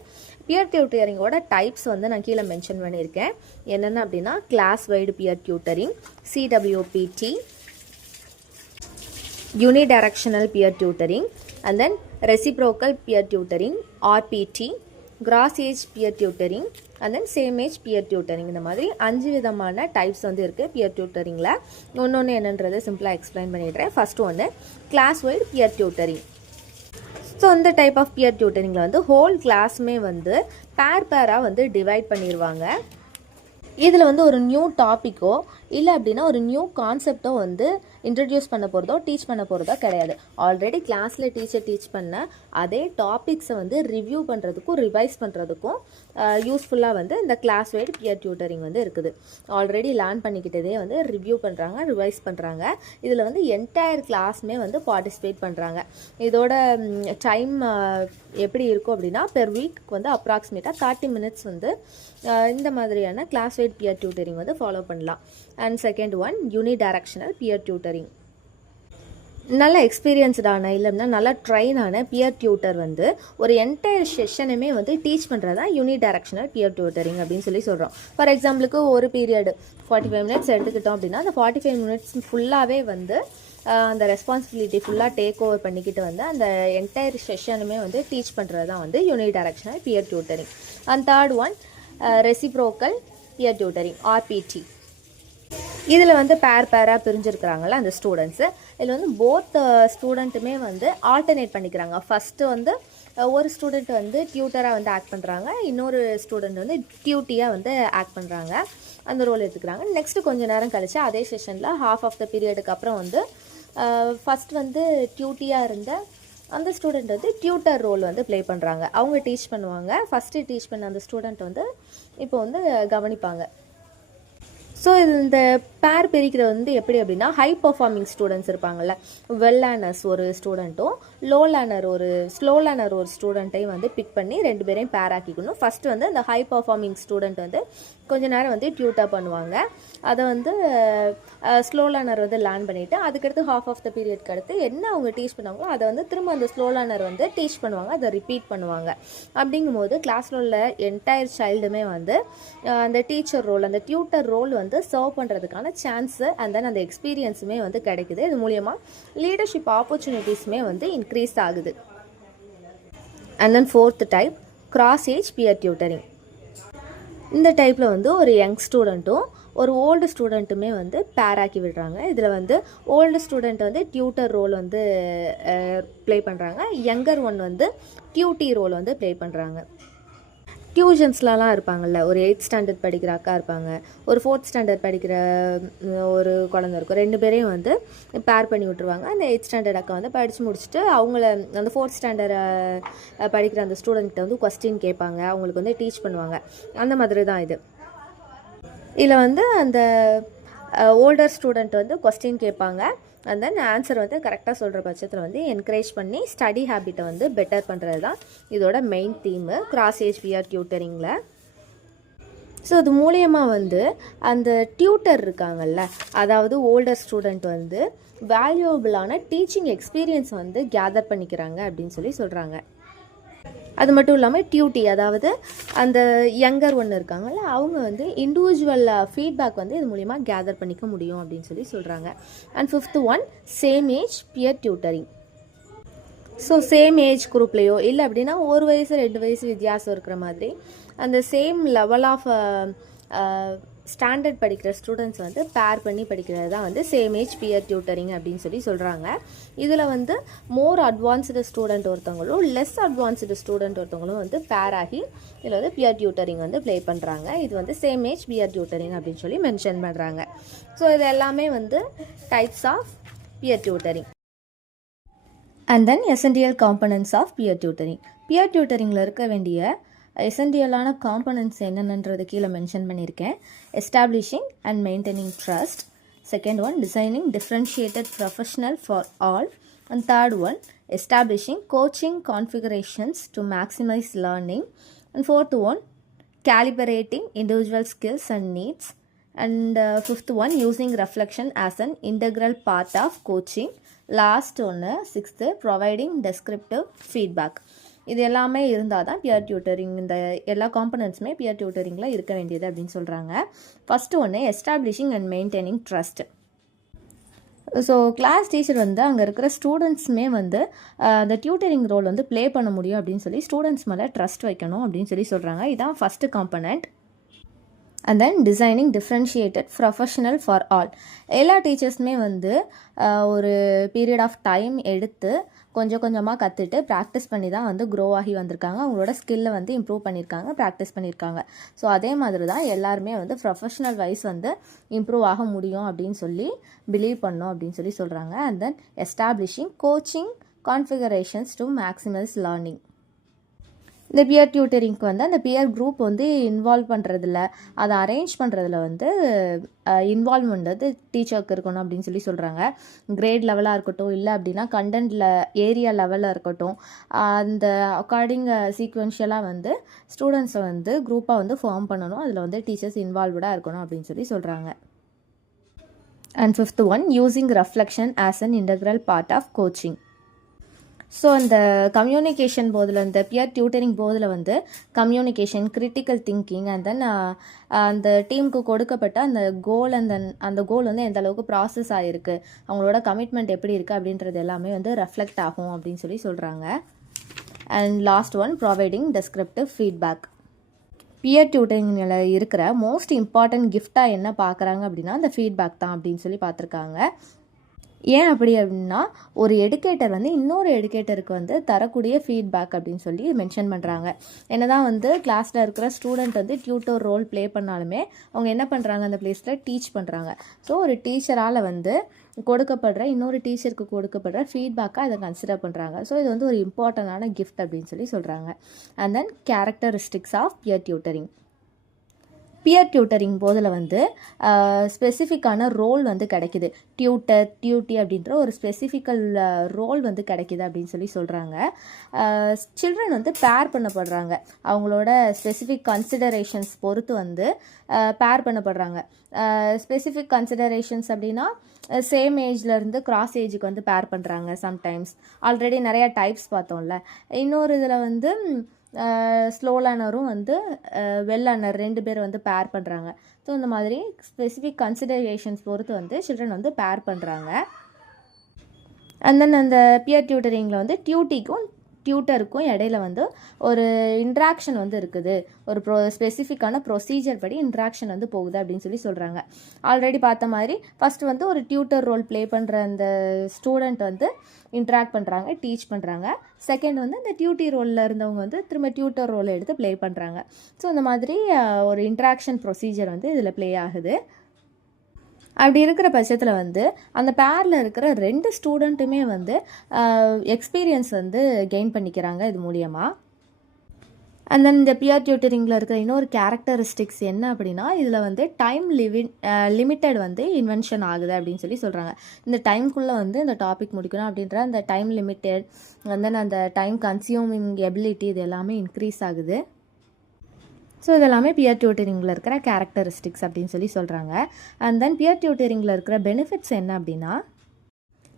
பியர் டியூட்டரிங்கோட டைப்ஸ் வந்து நான் கீழே மென்ஷன் பண்ணியிருக்கேன். என்னென்ன அப்படின்னா class wide peer tutoring, CWPT, unidirectional peer tutoring, and then reciprocal peer tutoring, RPT, gross age peer tutoring, and then same age peer tutoring. இந்த மாதிரி 5 விதமான டைப்ஸ் வந்து இருக்குது பியர் டியூட்டரிங்கில். ஒன்று என்னன்றதை சிம்பிளாக எக்ஸ்பிளைன் பண்ணிடுறேன். ஃபஸ்ட்டு ஒன்று class wide peer tutoring. So இந்த டைப் ஆஃப் பியர் டியூட்டரிங்கில் வந்து ஹோல் கிளாஸுமே வந்து பேராக வந்து டிவைட் பண்ணிடுவாங்க. இதில் வந்து ஒரு நியூ டாப்பிக்கோ இல்லை அப்படின்னா ஒரு நியூ கான்செப்டோ வந்து இன்ட்ரடியூஸ் பண்ண போகிறதோ டீச் பண்ண போகிறதோ கிடையாது. ஆல்ரெடி கிளாஸில் டீச்சர் டீச் பண்ண அதே டாபிக்ஸை வந்து ரிவ்யூ பண்ணுறதுக்கும் ரிவைஸ் பண்ணுறதுக்கும் யூஸ்ஃபுல்லாக வந்து இந்த கிளாஸ் வைடு பியர் டியூட்டரிங் வந்து இருக்குது. ஆல்ரெடி லேர்ன் பண்ணிக்கிட்டதே வந்து ரிவ்யூ பண்ணுறாங்க, ரிவைஸ் பண்ணுறாங்க. இதில் வந்து என்டையர் கிளாஸுமே வந்து பார்ட்டிசிபேட் பண்ணுறாங்க. இதோட டைம் எப்படி இருக்கும் அப்படின்னா பெர் வீக் வந்து அப்ராக்சிமேட்டாக 30 minutes வந்து இந்த மாதிரியான கிளாஸ் வைட் பியர் டியூட்டரிங் வந்து ஃபாலோ பண்ணலாம். And second one unidirectional peer tutoring. நல்ல எக்ஸ்பீரியன்ஸ்டான இல்லைன்னா நல்லா ட்ரெயினான பியர் டியூட்டர் வந்து ஒரு என்டையர் செஷனுமே வந்து டீச் பண்ணுறது தான் யூனிடைரக்ஷனல் பியர் டியூட்டரிங் அப்படின்னு சொல்லி சொல்கிறோம். ஃபார் எக்ஸாம்பிளுக்கு ஒரு பீரியட் 45 minutes எடுத்துக்கிட்டோம் அப்படின்னா அந்த 45 minutes ஃபுல்லாகவே வந்து அந்த ரெஸ்பான்சிபிலிட்டி ஃபுல்லாக டேக் ஓவர் பண்ணிக்கிட்டு வந்து அந்த என்டையர் செஷனுமே வந்து டீச் பண்ணுறது தான் வந்து unidirectional peer tutoring. And third one reciprocal peer tutoring, RPT. இதில் வந்து பேராக பிரிஞ்சிருக்கிறாங்கள அந்த ஸ்டூடெண்ட்ஸு. இதில் வந்து போத் ஸ்டூடெண்ட்டுமே வந்து ஆல்டர்னேட் பண்ணிக்கிறாங்க. ஃபஸ்ட்டு வந்து ஒரு ஸ்டூடெண்ட் வந்து டியூட்டராக வந்து ஆக்ட் பண்ணுறாங்க, இன்னொரு ஸ்டூடெண்ட் வந்து டியூட்டியாக வந்து ஆக்ட் பண்ணுறாங்க, அந்த ரோல் எடுத்துக்கிறாங்க. நெக்ஸ்ட்டு கொஞ்சம் நேரம் கழிச்சு அதே செஷனில் ஹாஃப் ஆஃப் த பீரியடுக்கு அப்புறம் வந்து ஃபஸ்ட் வந்து டியூட்டியாக இருந்த அந்த ஸ்டூடெண்ட் வந்து டியூட்டர் ரோல் வந்து ப்ளே பண்ணுறாங்க. அவங்க டீச் பண்ணுவாங்க. ஃபஸ்ட்டு டீச் பண்ண அந்த ஸ்டூடெண்ட் வந்து இப்போ வந்து கவனிப்பாங்க. ஸோ இந்த பேர் பிரிக்கிறது வந்து எப்படி அப்படின்னா ஹை பர்ஃபார்மிங் ஸ்டூடெண்ட்ஸ் இருப்பாங்கள்ல, வெல் லேர்னர்ஸ் ஒரு ஸ்டூடெண்ட்டும் ஸ்லோ லேர்னர் ஒரு ஸ்டூடெண்ட்டையும் வந்து பிக் பண்ணி 2 பேரையும் பேர் ஆக்கிக்கணும். ஃபஸ்ட்டு வந்து அந்த ஹை பர்ஃபார்மிங் ஸ்டூடெண்ட் வந்து கொஞ்ச நேரம் வந்து டியூட்டர் பண்ணுவாங்க. அதை வந்து ஸ்லோ லேர்னர் வந்து லேர்ன் பண்ணிவிட்டு அதுக்கடுத்து ஹாஃப் ஆஃப் த பீரியட்க்கு அடுத்து என்ன அவங்க டீச் பண்ணுவாங்களோ அதை வந்து திரும்ப அந்த ஸ்லோ லேர்னர் வந்து டீச் பண்ணுவாங்க, அதை ரிப்பீட் பண்ணுவாங்க. அப்படிங்கும்போது கிளாஸில் உள்ள என்டையர் சைல்டுமே வந்து அந்த டீச்சர் ரோல், அந்த டியூட்டர் ரோல் வந்து சர்வ் பண்ணுறதுக்கான சான்ஸு அண்ட் தென் அந்த எக்ஸ்பீரியன்ஸுமே வந்து கிடைக்குது. இது மூலயமா லீடர்ஷிப் ஆப்பர்ச்சுனிட்டிஸுமே வந்து இன்க்ரீஸ் ஆகுது. And then fourth type cross age peer tutoring. இந்த டைப்பில் வந்து ஒரு யங் ஸ்டூடெண்ட்டும் ஒரு ஓல்டு ஸ்டூடெண்ட்டுமே வந்து பேராக்கி விடுறாங்க. இதில் வந்து ஓல்டு ஸ்டூடெண்ட் வந்து டியூட்டர் ரோல் வந்து ப்ளே பண்ணுறாங்க, யங்கர் ஒன் வந்து டியூட்டி ரோல் வந்து ப்ளே பண்ணுறாங்க. டியூஷன்ஸ்லலாம் இருப்பாங்கள்ல, ஒரு 8th ஸ்டாண்டர்ட் படிக்கிற அக்கா இருப்பாங்க, ஒரு 4th ஸ்டாண்டர்ட் படிக்கிற ஒரு குழந்தை இருக்கும். 2 பேரையும் வந்து பேர் பண்ணி விட்ருவாங்க. அந்த 8th ஸ்டாண்டர்ட் அக்கா வந்து படித்து முடிச்சுட்டு அவங்கள அந்த 4th ஸ்டாண்டர்ட் படிக்கிற அந்த ஸ்டூடெண்ட்கிட்ட வந்து கொஸ்டின் கேட்பாங்க, அவங்களுக்கு வந்து டீச் பண்ணுவாங்க. அந்த மாதிரி தான் இது. இதில் வந்து அந்த ஓல்டர் ஸ்டூடெண்ட் வந்து கொஸ்டின் கேட்பாங்க, அண்ட் தென் ஆன்சர் வந்து கரெக்டாக சொல்கிற பட்சத்தில் வந்து என்கரேஜ் பண்ணி ஸ்டடி ஹேபிட்டை வந்து பெட்டர் பண்ணுறது தான் இதோட main theme cross age peer டியூட்டரிங்கில். ஸோ அது மூலியமாக வந்து அந்த டியூட்டர் இருக்காங்கல்ல, அதாவது ஓல்டர் ஸ்டூடெண்ட் வந்து வேல்யூபிளான டீச்சிங் எக்ஸ்பீரியன்ஸ் வந்து கேதர் பண்ணிக்கிறாங்க அப்படின்னு சொல்லி சொல்கிறாங்க. அது மட்டும் இல்லாமல் டியூட்டி, அதாவது அந்த யங்கர் ஒன்று இருக்காங்கல்ல, அவங்க வந்து இண்டிவிஜுவல் ஃபீட்பேக் வந்து இது மூலிமா கேதர் பண்ணிக்க முடியும் அப்படின்னு சொல்லி சொல்கிறாங்க. And 5th one same age peer tutoring. So same age குரூப்லேயோ இல்லை அப்படின்னா 1 வயசு 2 வயசு வித்தியாசம் இருக்கிற மாதிரி அந்த சேம் லெவல் ஆஃப் ஸ்டாண்டர்ட் படிக்கிற ஸ்டூடெண்ட்ஸ் வந்து பேர் பண்ணி படிக்கிறது தான் வந்து சேம் ஏஜ் பியர் டியூட்டரிங் அப்படின்னு சொல்லி சொல்கிறாங்க. இதில் வந்து மோர் அட்வான்ஸ்டு ஸ்டூடெண்ட் ஒருத்தவங்களும் லெஸ் அட்வான்ஸ்டு ஸ்டூடெண்ட் ஒருத்தவங்களும் வந்து பேர் ஆகி இதில் வந்து பியர் டியூட்டரிங் வந்து ப்ளே பண்ணுறாங்க. இது வந்து சேம் ஏஜ் பியர் டியூட்டரிங் அப்படின்னு சொல்லி மென்ஷன் பண்ணுறாங்க. ஸோ இது எல்லாமே வந்து types of peer tutoring. And then essential components of peer tutoring. Peer டியூட்டரிங்கில் இருக்க வேண்டிய எசென்ஷியலான காம்பனன்ட்ஸ் என்னென்னன்றது கீழே மென்ஷன் பண்ணியிருக்கேன். Establishing and maintaining trust. Second one designing differentiated professional for all. And third one establishing coaching configurations to maximise learning. And fourth one calibrating individual skills and needs. And fifth one using reflection as an integral part of coaching. Last ஒன்று 6th ப்ரொவைடிங் டெஸ்கிரிப்டிவ் ஃபீட்பேக். இது எல்லாமே இருந்தால் தான் பியர் டியூட்டரிங், இந்த எல்லா காம்பனன்ட்ஸுமே பியர் டியூட்டரிங்கில் இருக்க வேண்டியது அப்படின்னு சொல்கிறாங்க. ஃபஸ்ட்டு ஒன்று establishing and maintaining trust. So class teacher வந்து அங்கே இருக்கிற ஸ்டூடெண்ட்ஸுமே வந்து அந்த டியூட்டரிங் ரோல் வந்து ப்ளே பண்ண முடியும் அப்படின்னு சொல்லி ஸ்டூடெண்ட்ஸ் மேலே ட்ரஸ்ட் வைக்கணும் அப்படின்னு சொல்லி சொல்கிறாங்க. இதுதான் first component. And then designing differentiated professional for all. எல்லா டீச்சர்ஸுமே வந்து ஒரு பீரியட் ஆஃப் டைம் எடுத்து கொஞ்சம் கொஞ்சமாக கற்றுட்டு ப்ராக்டிஸ் பண்ணி தான் வந்து க்ரோ ஆகி வந்திருக்காங்க. அவங்களோட ஸ்கில்லை வந்து இம்ப்ரூவ் பண்ணியிருக்காங்க, ப்ராக்டிஸ் பண்ணியிருக்காங்க. ஸோ அதே மாதிரி தான் எல்லாருமே வந்து ப்ரொஃபஷனல் வைஸ் வந்து இம்ப்ரூவ் ஆக முடியும் அப்படின்னு சொல்லி பிலீவ் பண்ணோம் அப்படின்னு சொல்லி சொல்கிறாங்க. And then establishing coaching configurations to maximise learning. இந்த பியர் டியூட்டரிங்க்கு வந்து அந்த பியர் குரூப் வந்து இன்வால்வ் பண்ணுறதில்ல, அதை அரேஞ்ச் பண்ணுறதுல வந்து இன்வால்வ்மெண்ட் வந்து டீச்சருக்கு இருக்கணும் அப்படின்னு சொல்லி சொல்கிறாங்க. கிரேட் லெவலாக இருக்கட்டும், இல்லை அப்படின்னா கண்டென்ட்டில் ஏரியா லெவலில் இருக்கட்டும், அந்த அக்கார்டிங் சீக்வென்ஷியலாக வந்து ஸ்டூடெண்ட்ஸை வந்து குரூப்பாக வந்து ஃபார்ம் பண்ணணும், அதில் வந்து டீச்சர்ஸ் இன்வால்வ்டாக இருக்கணும் அப்படின்னு சொல்லி சொல்கிறாங்க. And 5th one using reflection as an integral part of coaching. So அந்த கம்யூனிகேஷன் போதில், இந்த பியர் டியூட்டரிங் போதில் வந்து communication, critical thinking, and then அந்த டீமுக்கு கொடுக்கப்பட்ட அந்த கோல், அந்த கோல் வந்து எந்த அளவுக்கு ப்ராசஸ் ஆகிருக்கு, அவங்களோட கமிட்மெண்ட் எப்படி இருக்குது அப்படின்றது எல்லாமே வந்து ரெஃப்ளெக்ட் ஆகும் அப்படின்னு சொல்லி சொல்கிறாங்க. And last one providing descriptive feedback. Peer டியூட்டரிங்கில் இருக்கிற மோஸ்ட் இம்பார்ட்டன்ட் கிஃப்டாக என்ன பார்க்குறாங்க அப்படின்னா அந்த ஃபீட்பேக் தான் அப்படின்னு சொல்லி பார்த்துருக்காங்க. ஏன் அப்படி அப்படின்னா ஒரு எடுக்கேட்டர் வந்து இன்னொரு எடுக்கேட்டருக்கு வந்து தரக்கூடிய ஃபீட்பேக் அப்படின்னு சொல்லி மென்ஷன் பண்ணுறாங்க. என்னதான் வந்து கிளாஸில் இருக்கிற ஸ்டூடெண்ட் வந்து டியூட்டர் ரோல் ப்ளே பண்ணாலுமே அவங்க என்ன பண்ணுறாங்க, அந்த பிளேஸில் டீச் பண்ணுறாங்க. ஸோ ஒரு டீச்சரால் வந்து கொடுக்கப்படுற இன்னொரு டீச்சருக்கு கொடுக்கப்படுற ஃபீட்பேக்காக அதை கன்சிடர் பண்ணுறாங்க. ஸோ இது வந்து ஒரு இம்பார்ட்டண்டான கிஃப்ட் அப்படின்னு சொல்லி சொல்கிறாங்க. And then characteristics of peer tutoring. Peer tutoring போதில் வந்து ஸ்பெசிஃபிக்கான ரோல் வந்து கிடைக்கிது. டியூட்டர், டியூட்டி அப்படின்ற ஒரு ஸ்பெசிஃபிக்கல் ரோல் வந்து கிடைக்கிது அப்படின்னு சொல்லி சொல்கிறாங்க. சில்ட்ரன் வந்து பேர் பண்ணப்படுறாங்க, அவங்களோட ஸ்பெசிஃபிக் கன்சிடரேஷன்ஸ் பொறுத்து வந்து பேர் பண்ணப்படுறாங்க. ஸ்பெசிஃபிக் கன்சிடரேஷன்ஸ் அப்படின்னா சேம் ஏஜ்லேருந்து கிராஸ் ஏஜுக்கு வந்து பேர் பண்ணுறாங்க. சம்டைம்ஸ் ஆல்ரெடி நிறையா டைப்ஸ் பார்த்தோம்ல. இன்னொரு இதில் வந்து ஸ்லோ லேர்னரும் வந்து வெல் லேர்னர் 2 பேர் வந்து பேர் பண்ணுறாங்க. ஸோ இந்த மாதிரி ஸ்பெசிஃபிக் கன்சிடரேஷன்ஸ் பொறுத்து வந்து சில்ட்ரன் வந்து பேர் பண்ணுறாங்க. அண்ட் தென் அந்த பியர் டியூட்டரிங்கில் வந்து டியூட்டிக்கும் டியூட்டருக்கும் இடையில வந்து ஒரு இன்ட்ராக்ஷன் வந்து இருக்குது, ஒரு ஸ்பெசிஃபிக்கான ப்ரொசீஜர் படி இன்ட்ராக்ஷன் வந்து போகுது அப்படின்னு சொல்லி சொல்கிறாங்க. ஆல்ரெடி பார்த்த மாதிரி ஃபஸ்ட்டு வந்து ஒரு டியூட்டர் ரோல் ப்ளே பண்ணுற அந்த ஸ்டூடெண்ட் வந்து இன்ட்ராக்ட் பண்ணுறாங்க, டீச் பண்ணுறாங்க. செகண்ட் வந்து இந்த டியூட்டி ரோலில் இருந்தவங்க வந்து திரும்ப டியூட்டர் ரோலை எடுத்து ப்ளே பண்ணுறாங்க. ஸோ இந்த மாதிரி ஒரு இன்ட்ராக்ஷன் ப்ரொசீஜர் வந்து இதில் ப்ளே ஆகுது. அப்படி இருக்கிற பட்சத்தில் வந்து அந்த பேரில் இருக்கிற 2 ஸ்டூடெண்ட்டுமே வந்து எக்ஸ்பீரியன்ஸ் வந்து கெயின் பண்ணிக்கிறாங்க இது மூலியமாக. அண்ட் தென் இந்த பியர் டியூட்டரிங்கில் இருக்கிற இன்னொரு கேரக்டரிஸ்டிக்ஸ் என்ன அப்படின்னா, இதில் வந்து டைம் லிமிட்டட் வந்து இன்வென்ஷன் ஆகுது அப்படின்னு சொல்லி சொல்கிறாங்க. இந்த டைம்குள்ளே வந்து இந்த டாபிக் முடிக்கணும் அப்படின்ற அந்த டைம் லிமிட்டட், வந்து அந்த டைம் கன்சியூமிங் எபிலிட்டி இது எல்லாமே இன்க்ரீஸ் ஆகுது. ஸோ இதெல்லாமே பியர் டியூட்டரிங்கில் இருக்கிற கேரக்டரிஸ்டிக்ஸ் அப்படின்னு சொல்லி சொல்கிறாங்க. அண்ட் தென் பியர் டியூட்டரிங்கில் இருக்கிற பெனிஃபிட்ஸ் என்ன அப்படின்னா,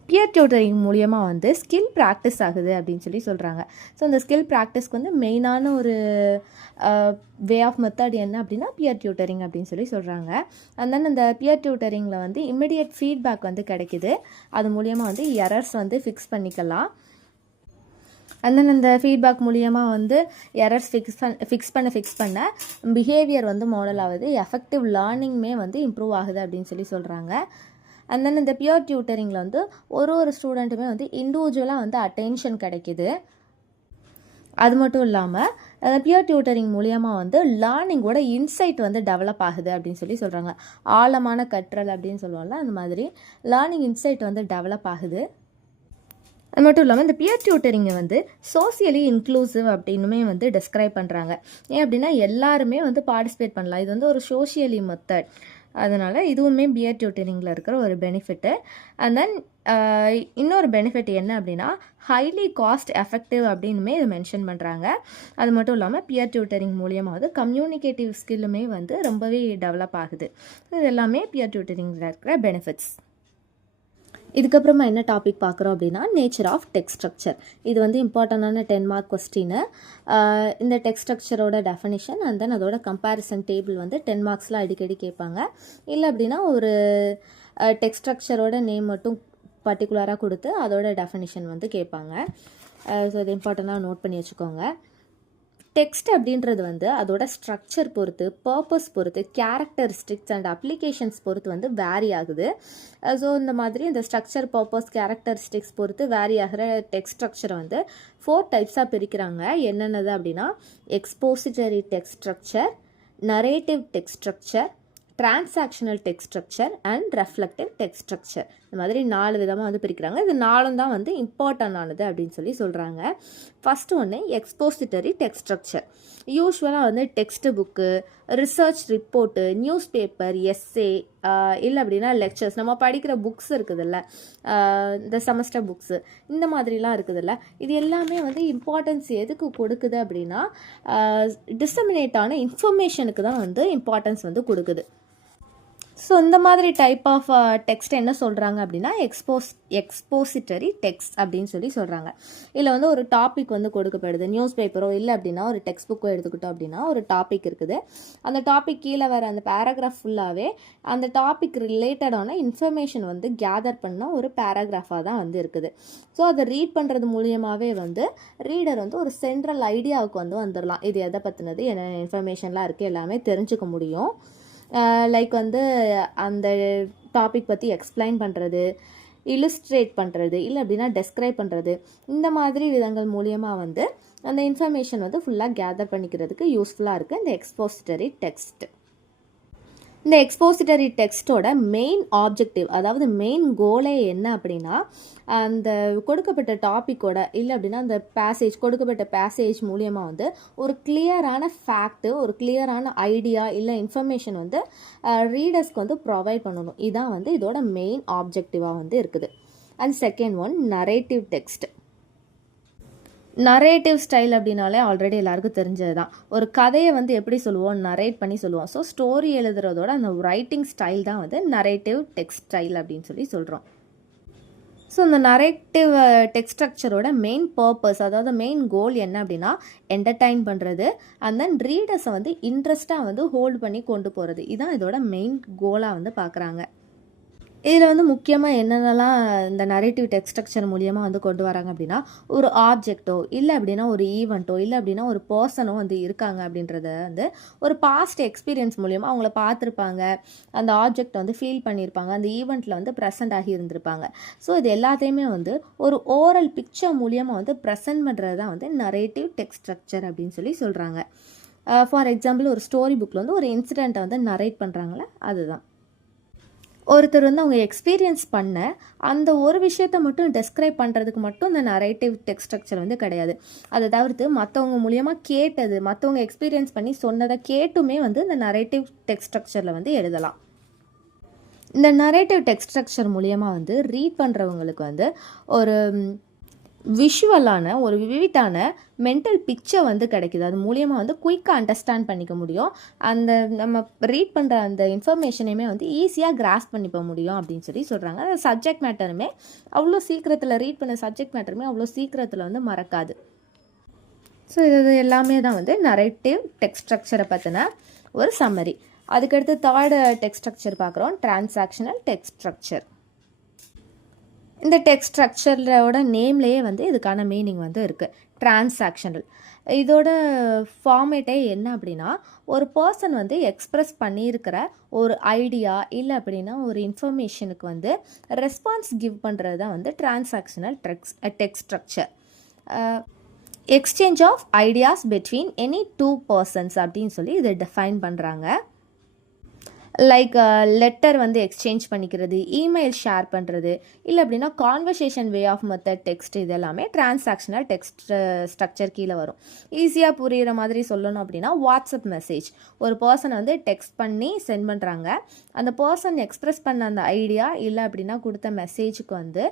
பியர் டியூட்டரிங் மூலியமாக வந்து ஸ்கில் ப்ராக்டிஸ் ஆகுது அப்படின்னு சொல்லி சொல்கிறாங்க. ஸோ இந்த ஸ்கில் ப்ராக்டிஸ்க்கு வந்து மெயினான ஒரு வே ஆஃப் மெத்தட் என்ன அப்படின்னா பியர் டியூட்டரிங் அப்படின்னு சொல்லி சொல்கிறாங்க. அண்ட் தென் இந்த பியர் டியூட்டரிங்கில் வந்து இமிடியேட் ஃபீட்பேக் வந்து கிடைக்கிது. அது மூலியமாக வந்து எரர்ஸ் வந்து ஃபிக்ஸ் பண்ணிக்கலாம். அண்ட் தென் இந்த ஃபீட்பேக் மூலியமாக வந்து எரர்ஸ் ஃபிக்ஸ் பண்ண பிஹேவியர் வந்து மாடல் ஆகுது, எஃபெக்டிவ் லேர்னிங்குமே வந்து இம்ப்ரூவ் ஆகுது அப்படின்னு சொல்லி சொல்கிறாங்க. அண்ட் தென் இந்த பியர் டியூட்டரிங்கில் வந்து ஒரு ஸ்டூடெண்ட்டுமே வந்து இண்டிவிஜுவலாக வந்து அட்டென்ஷன் கிடைக்கிது. அது மட்டும் இல்லாமல் பியர் டியூட்டரிங் மூலியமாக வந்து லேர்னிங்கோட இன்சைட் வந்து டெவலப் ஆகுது அப்படின்னு சொல்லி சொல்கிறாங்க. ஆழமான கற்றல் அப்படின்னு சொல்லுவாங்கள்ல, அந்த மாதிரி லேர்னிங் இன்சைட் வந்து டெவலப் ஆகுது. அது மட்டும் இல்லாமல் இந்த பியர் டியூட்டரிங்கை வந்து சோசியலி இன்க்ளூசிவ் அப்படின்னுமே வந்து டிஸ்கிரைப் பண்ணுறாங்க. ஏன் அப்படின்னா எல்லாருமே வந்து பார்ட்டிசிபேட் பண்ணலாம், இது வந்து ஒரு சோஷியலி மெத்தட். அதனால் இதுவுமே பியர் டியூட்டரிங்கில் இருக்கிற ஒரு பெனிஃபிட்டு. அண்ட் தென் இன்னொரு பெனிஃபிட் என்ன அப்படின்னா ஹைலி காஸ்ட் எஃபெக்டிவ் அப்படின்னுமே இதை மென்ஷன் பண்ணுறாங்க. அது மட்டும் இல்லாமல் பியர் டியூட்டரிங் மூலியமாக வந்து கம்யூனிகேட்டிவ் ஸ்கில்லுமே வந்து ரொம்பவே டெவலப் ஆகுது. இது எல்லாமே பியர் டியூட்டரிங்கில் இருக்கிற பெனிஃபிட்ஸ். இதுக்கப்புறமா என்ன டாபிக் பார்க்குறோம் அப்படின்னா நேச்சர் ஆஃப் டெக்ஸ்ட் ஸ்ட்ரக்சர். இது வந்து இம்பார்ட்டண்டான 10 மார்க் கொஸ்டின். இந்த டெக்ஸ்ட் ஸ்ட்ரக்சரோட டெஃபினிஷன் அண்ட் தென் அதோட கம்பேரிசன் டேபிள் வந்து 10 மார்க்ஸில் அடிக்கடி கேட்பாங்க. இல்லை அப்படின்னா ஒரு டெக்ஸ்ட் ஸ்ட்ரக்சரோட நேம் மட்டும் பர்டிகுலராக கொடுத்து அதோட டெஃபினிஷன் வந்து கேட்பாங்க. ஸோ இது இம்பார்ட்டண்ட்டாக நோட் பண்ணி வச்சுக்கோங்க. டெக்ஸ்ட் அப்படின்றது வந்து அதோட ஸ்ட்ரக்சர் பொறுத்து, பர்பஸ் பொறுத்து, கேரக்டரிஸ்டிக்ஸ் அண்ட் அப்ளிகேஷன்ஸ் பொறுத்து வந்து வேரி ஆகுது. ஸோ இந்த மாதிரி இந்த ஸ்ட்ரக்சர், பர்பஸ், கேரக்டரிஸ்டிக்ஸ் பொறுத்து வேரி ஆகிற டெக்ஸ்ட் ஸ்ட்ரக்சரை வந்து 4 டைப்ஸாக பிரிக்கிறாங்க. என்னென்னது அப்படின்னா expository text structure, narrative text structure, transactional text structure and reflective text structure. இந்த மாதிரி 4 விதமாக வந்து பிரிக்கிறாங்க. இது 4 தான் வந்து இம்பார்ட்டண்டானது அப்படின்னு சொல்லி சொல்கிறாங்க. ஃபஸ்ட்டு ஒன்று எக்ஸ்போசிட்டரி டெக்ஸ்ட் ஸ்ட்ரக்சர். யூஸ்வலாக வந்து text book, research report, news paper, essay, இல்லை அப்படின்னா லெக்சர்ஸ், நம்ம படிக்கிற புக்ஸ் இருக்குதுல்ல, இந்த செமஸ்டர் புக்ஸு, இந்த மாதிரிலாம் இருக்குதுல்ல, இது எல்லாமே வந்து இம்பார்ட்டன்ஸ் எதுக்கு கொடுக்குது அப்படின்னா டிசமினேட் ஆன இன்ஃபர்மேஷனுக்கு தான் வந்து இம்பார்ட்டன்ஸ் வந்து கொடுக்குது. ஸோ இந்த மாதிரி டைப் ஆஃப் டெக்ஸ்ட் என்ன சொல்கிறாங்க அப்படின்னா எக்ஸ்போசிட்டரி டெக்ஸ்ட் அப்படின்னு சொல்லி சொல்கிறாங்க. இதில் வந்து ஒரு டாபிக் வந்து கொடுக்கப்படுது. நியூஸ் பேப்பரோ இல்லை அப்படின்னா ஒரு டெக்ஸ்ட் புக்கோ எடுத்துக்கிட்டோம் அப்படின்னா ஒரு டாபிக் இருக்குது. அந்த டாபிக் கீழே வர அந்த பேராகிராஃப் ஃபுல்லாகவே அந்த டாபிக் ரிலேட்டடான இன்ஃபர்மேஷன் வந்து கேதர் பண்ண ஒரு பேராகிராஃபாக தான் வந்து இருக்குது. ஸோ அதை ரீட் பண்ணுறது மூலியமாகவே வந்து ரீடர் வந்து ஒரு சென்ட்ரல் ஐடியாவுக்கு வந்து வந்துடலாம். இது எதை பற்றினது, என்ன இன்ஃபர்மேஷன்லாம் இருக்குது எல்லாமே தெரிஞ்சுக்க முடியும். லைக் வந்து அந்த டாபிக் பற்றி எக்ஸ்பிளைன் பண்ணுறது, இல்லுஸ்ட்ரேட் பண்ணுறது, இல்லை அப்படின்னா டெஸ்கிரைப் பண்ணுறது, இந்த மாதிரி விதங்கள் மூலியமாக வந்து அந்த இன்ஃபர்மேஷன் வந்து ஃபுல்லாக கேதர் பண்ணிக்கிறதுக்கு யூஸ்ஃபுல்லாக இருக்குது இந்த எக்ஸ்போசிட்டரி டெக்ஸ்ட். இந்த எக்ஸ்போசிட்டரி டெக்ஸ்ட்டோட மெயின் ஆப்ஜெக்டிவ், அதாவது மெயின் கோலே என்ன அப்படின்னா அந்த கொடுக்கப்பட்ட டாப்பிக்கோட இல்லை அப்படின்னா அந்த கொடுக்கப்பட்ட பேசேஜ் மூலியமாக வந்து ஒரு கிளியரான ஃபேக்ட்டு, ஒரு கிளியரான ஐடியா இல்லை இன்ஃபர்மேஷன் வந்து ரீடர்ஸ்க்கு வந்து ப்ரொவைட் பண்ணணும். இதுதான் வந்து இதோட மெயின் ஆப்ஜெக்டிவாக வந்து இருக்குது. And second one narrative text. Narrative style அப்படின்னாலே ஆல்ரெடி எல்லாருக்கும் தெரிஞ்சது தான். ஒரு கதையை வந்து எப்படி சொல்லுவோம், நரேட் பண்ணி சொல்லுவோம். ஸோ ஸ்டோரி எழுதுறதோட அந்த ரைட்டிங் ஸ்டைல் தான் வந்து நரேட்டிவ் டெக்ஸ்ட் ஸ்டைல் அப்படின்னு சொல்லி சொல்கிறோம். ஸோ இந்த நரேட்டிவ் டெக்ஸ்ட் ஸ்ட்ரக்சரோட மெயின் பர்பஸ், அதாவது மெயின் கோல் என்ன அப்படின்னா என்டர்டைன் பண்ணுறது அண்ட் தென் ரீடர்ஸை வந்து இன்ட்ரெஸ்ட்டாக வந்து ஹோல்ட் பண்ணி கொண்டு போகிறது. இதுதான் இதோட மெயின் கோலாக வந்து பார்க்குறாங்க. இதில் வந்து முக்கியமாக என்னென்னலாம் இந்த நரேட்டிவ் டெக்ஸ்ட் ஸ்ட்ரக்சர் மூலியமாக வந்து கொண்டு வராங்க அப்படின்னா, ஒரு ஆப்ஜெக்ட்டோ இல்லை அப்படின்னா ஒரு ஈவெண்ட்டோ இல்லை அப்படின்னா ஒரு பர்சனோ வந்து இருக்காங்க அப்படின்றத வந்து ஒரு பாஸ்ட் எக்ஸ்பீரியன்ஸ் மூலியமாக அவங்கள பார்த்துருப்பாங்க, அந்த ஆப்ஜெக்ட் வந்து ஃபீல் பண்ணியிருப்பாங்க, அந்த ஈவெண்ட்டில் வந்து ப்ரெசென்ட் ஆகி இருந்திருப்பாங்க. ஸோ இது எல்லாத்தையுமே வந்து ஒரு ஓரல் பிக்சர் மூலியமாக வந்து ப்ரெசென்ட் பண்ணுறது தான் வந்து நரேட்டிவ் டெக்ஸ்ட் ஸ்ட்ரக்சர் அப்படின்னு சொல்லி சொல்கிறாங்க. ஃபார் எக்ஸாம்பிள் ஒரு ஸ்டோரி புக்கில் வந்து ஒரு இன்சிடெண்ட்டை வந்து நரேட் பண்ணுறாங்களே அதுதான். ஒருத்தர் வந்து அவங்க எக்ஸ்பீரியன்ஸ் பண்ண அந்த ஒரு விஷயத்த மட்டும் டெஸ்கிரைப் பண்ணுறதுக்கு மட்டும் இந்த நரேட்டிவ் டெக்ஸ்ட் ஸ்ட்ரக்சர் வந்து கிடையாது. அதை தவிர்த்து மற்றவங்க மூலியமாக கேட்டது, மற்றவங்க எக்ஸ்பீரியன்ஸ் பண்ணி சொன்னதை கேட்டுமே வந்து இந்த நரேட்டிவ் டெக்ஸ்ட் ஸ்ட்ரக்சரில் வந்து எழுதலாம். இந்த நரேட்டிவ் டெக்ஸ்ட் ஸ்ட்ரக்சர் மூலியமாக வந்து ரீட் பண்ணுறவங்களுக்கு வந்து ஒரு விஷுவலான ஒரு விவிட்டான மென்டல் பிக்சர் வந்து கிடைக்குது. அது மூலியமாக வந்து குயிக்காக அண்டர்ஸ்டாண்ட் பண்ணிக்க முடியும். அந்த நம்ம ரீட் பண்ணுற அந்த இன்ஃபர்மேஷனையுமே வந்து ஈஸியாக கிராஸ்ப் பண்ணிக்க முடியும் அப்படின்னு சொல்லி சொல்கிறாங்க. அந்த சப்ஜெக்ட் மேட்டருமே அவ்வளோ சீக்கிரத்தில் ரீட் பண்ண சப்ஜெக்ட் மேட்டருமே அவ்வளோ சீக்கிரத்தில் வந்து மறக்காது. ஸோ இது எல்லாமே தான் வந்து நரேட்டிவ் டெக்ஸ்ட் ஸ்ட்ரக்சரை பற்றின ஒரு சம்மரி. அதுக்கடுத்து தேர்டு டெக்ஸ்ட் ஸ்ட்ரக்சர் பார்க்குறோம், டிரான்சாக்ஷனல் டெக்ஸ்ட் ஸ்ட்ரக்சர். இந்த டெக்ஸ்ட் ஸ்ட்ரக்சரோட நேம்லேயே வந்து இதுக்கான மீனிங் வந்து இருக்குது, டிரான்சாக்ஷனல். இதோட ஃபார்மேட்டே என்ன அப்படின்னா, ஒரு பர்சன் வந்து எக்ஸ்ப்ரெஸ் பண்ணியிருக்கிற ஒரு ஐடியா இல்லை அப்படின்னா ஒரு இன்ஃபர்மேஷனுக்கு வந்து ரெஸ்பான்ஸ் கிவ் பண்ணுறது தான் வந்து transactional text structure. Exchange of ideas between any two persons அப்படின்னு சொல்லி இதை டிஃபைன் பண்ணுறாங்க. லைக் லெட்டர் வந்து எக்ஸ்சேஞ்ச் பண்ணிக்கிறது, இமெயில் ஷேர் பண்ணுறது, இல்லை அப்படின்னா conversation way of method text, இது எல்லாமே டிரான்சாக்ஷனல் டெக்ஸ்ட் ஸ்ட்ரக்சர் கீழே வரும். ஈஸியாக புரிகிற மாதிரி சொல்லணும் அப்படின்னா வாட்ஸ்அப் மெசேஜ் ஒரு பர்சன் வந்து டெக்ஸ்ட் பண்ணி சென்ட் பண்ணுறாங்க. அந்த பர்சன் எக்ஸ்ப்ரெஸ் பண்ண அந்த ஐடியா இல்லை அப்படின்னா கொடுத்த மெசேஜுக்கு வந்து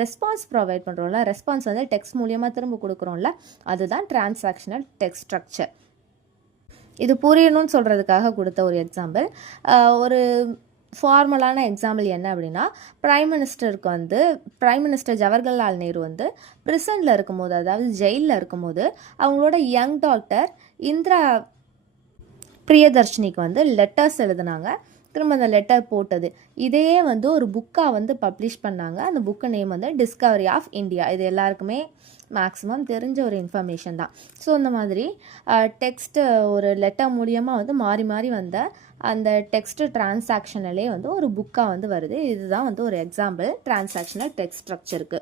ரெஸ்பான்ஸ் ப்ரொவைட் பண்ணுறோம்ல, ரெஸ்பான்ஸ் வந்து டெக்ஸ்ட் மூலியமாக திரும்ப கொடுக்குறோம்ல, அதுதான் டிரான்சாக்ஷனல் டெக்ஸ்ட் ஸ்ட்ரக்சர். இது புரியணும்னு சொல்கிறதுக்காக கொடுத்த ஒரு எக்ஸாம்பிள். ஒரு ஃபார்மலான எக்ஸாம்பிள் என்ன அப்படின்னா, பிரைம் மினிஸ்டர் ஜவஹர்லால் நேரு வந்து பிரிசனில் இருக்கும்போது, அதாவது ஜெயிலில் இருக்கும்போது அவங்களோட யங் டாக்டர் இந்திரா பிரியதர்ஷினிக்கு வந்து லெட்டர்ஸ் எழுதுனாங்க. திரும்ப அந்த லெட்டர் போட்டது இதையே வந்து ஒரு புக்காக வந்து பப்ளிஷ் பண்ணாங்க. அந்த புக்கு நேம் வந்து டிஸ்கவரி ஆஃப் இந்தியா. இது எல்லாருக்குமே மேக்ஸிமம் தெரிஞ்ச ஒரு இன்ஃபர்மேஷன் தான். ஸோ இந்த மாதிரி டெக்ஸ்ட்டு ஒரு லெட்டர் மூலியமாக வந்து மாறி மாறி வந்த அந்த டெக்ஸ்ட்டு டிரான்சாக்ஷனலே வந்து ஒரு புக்காக வந்து வருது. இதுதான் வந்து ஒரு எக்ஸாம்பிள் டிரான்சாக்ஷனல் டெக்ஸ்ட் ஸ்ட்ரக்சருக்கு.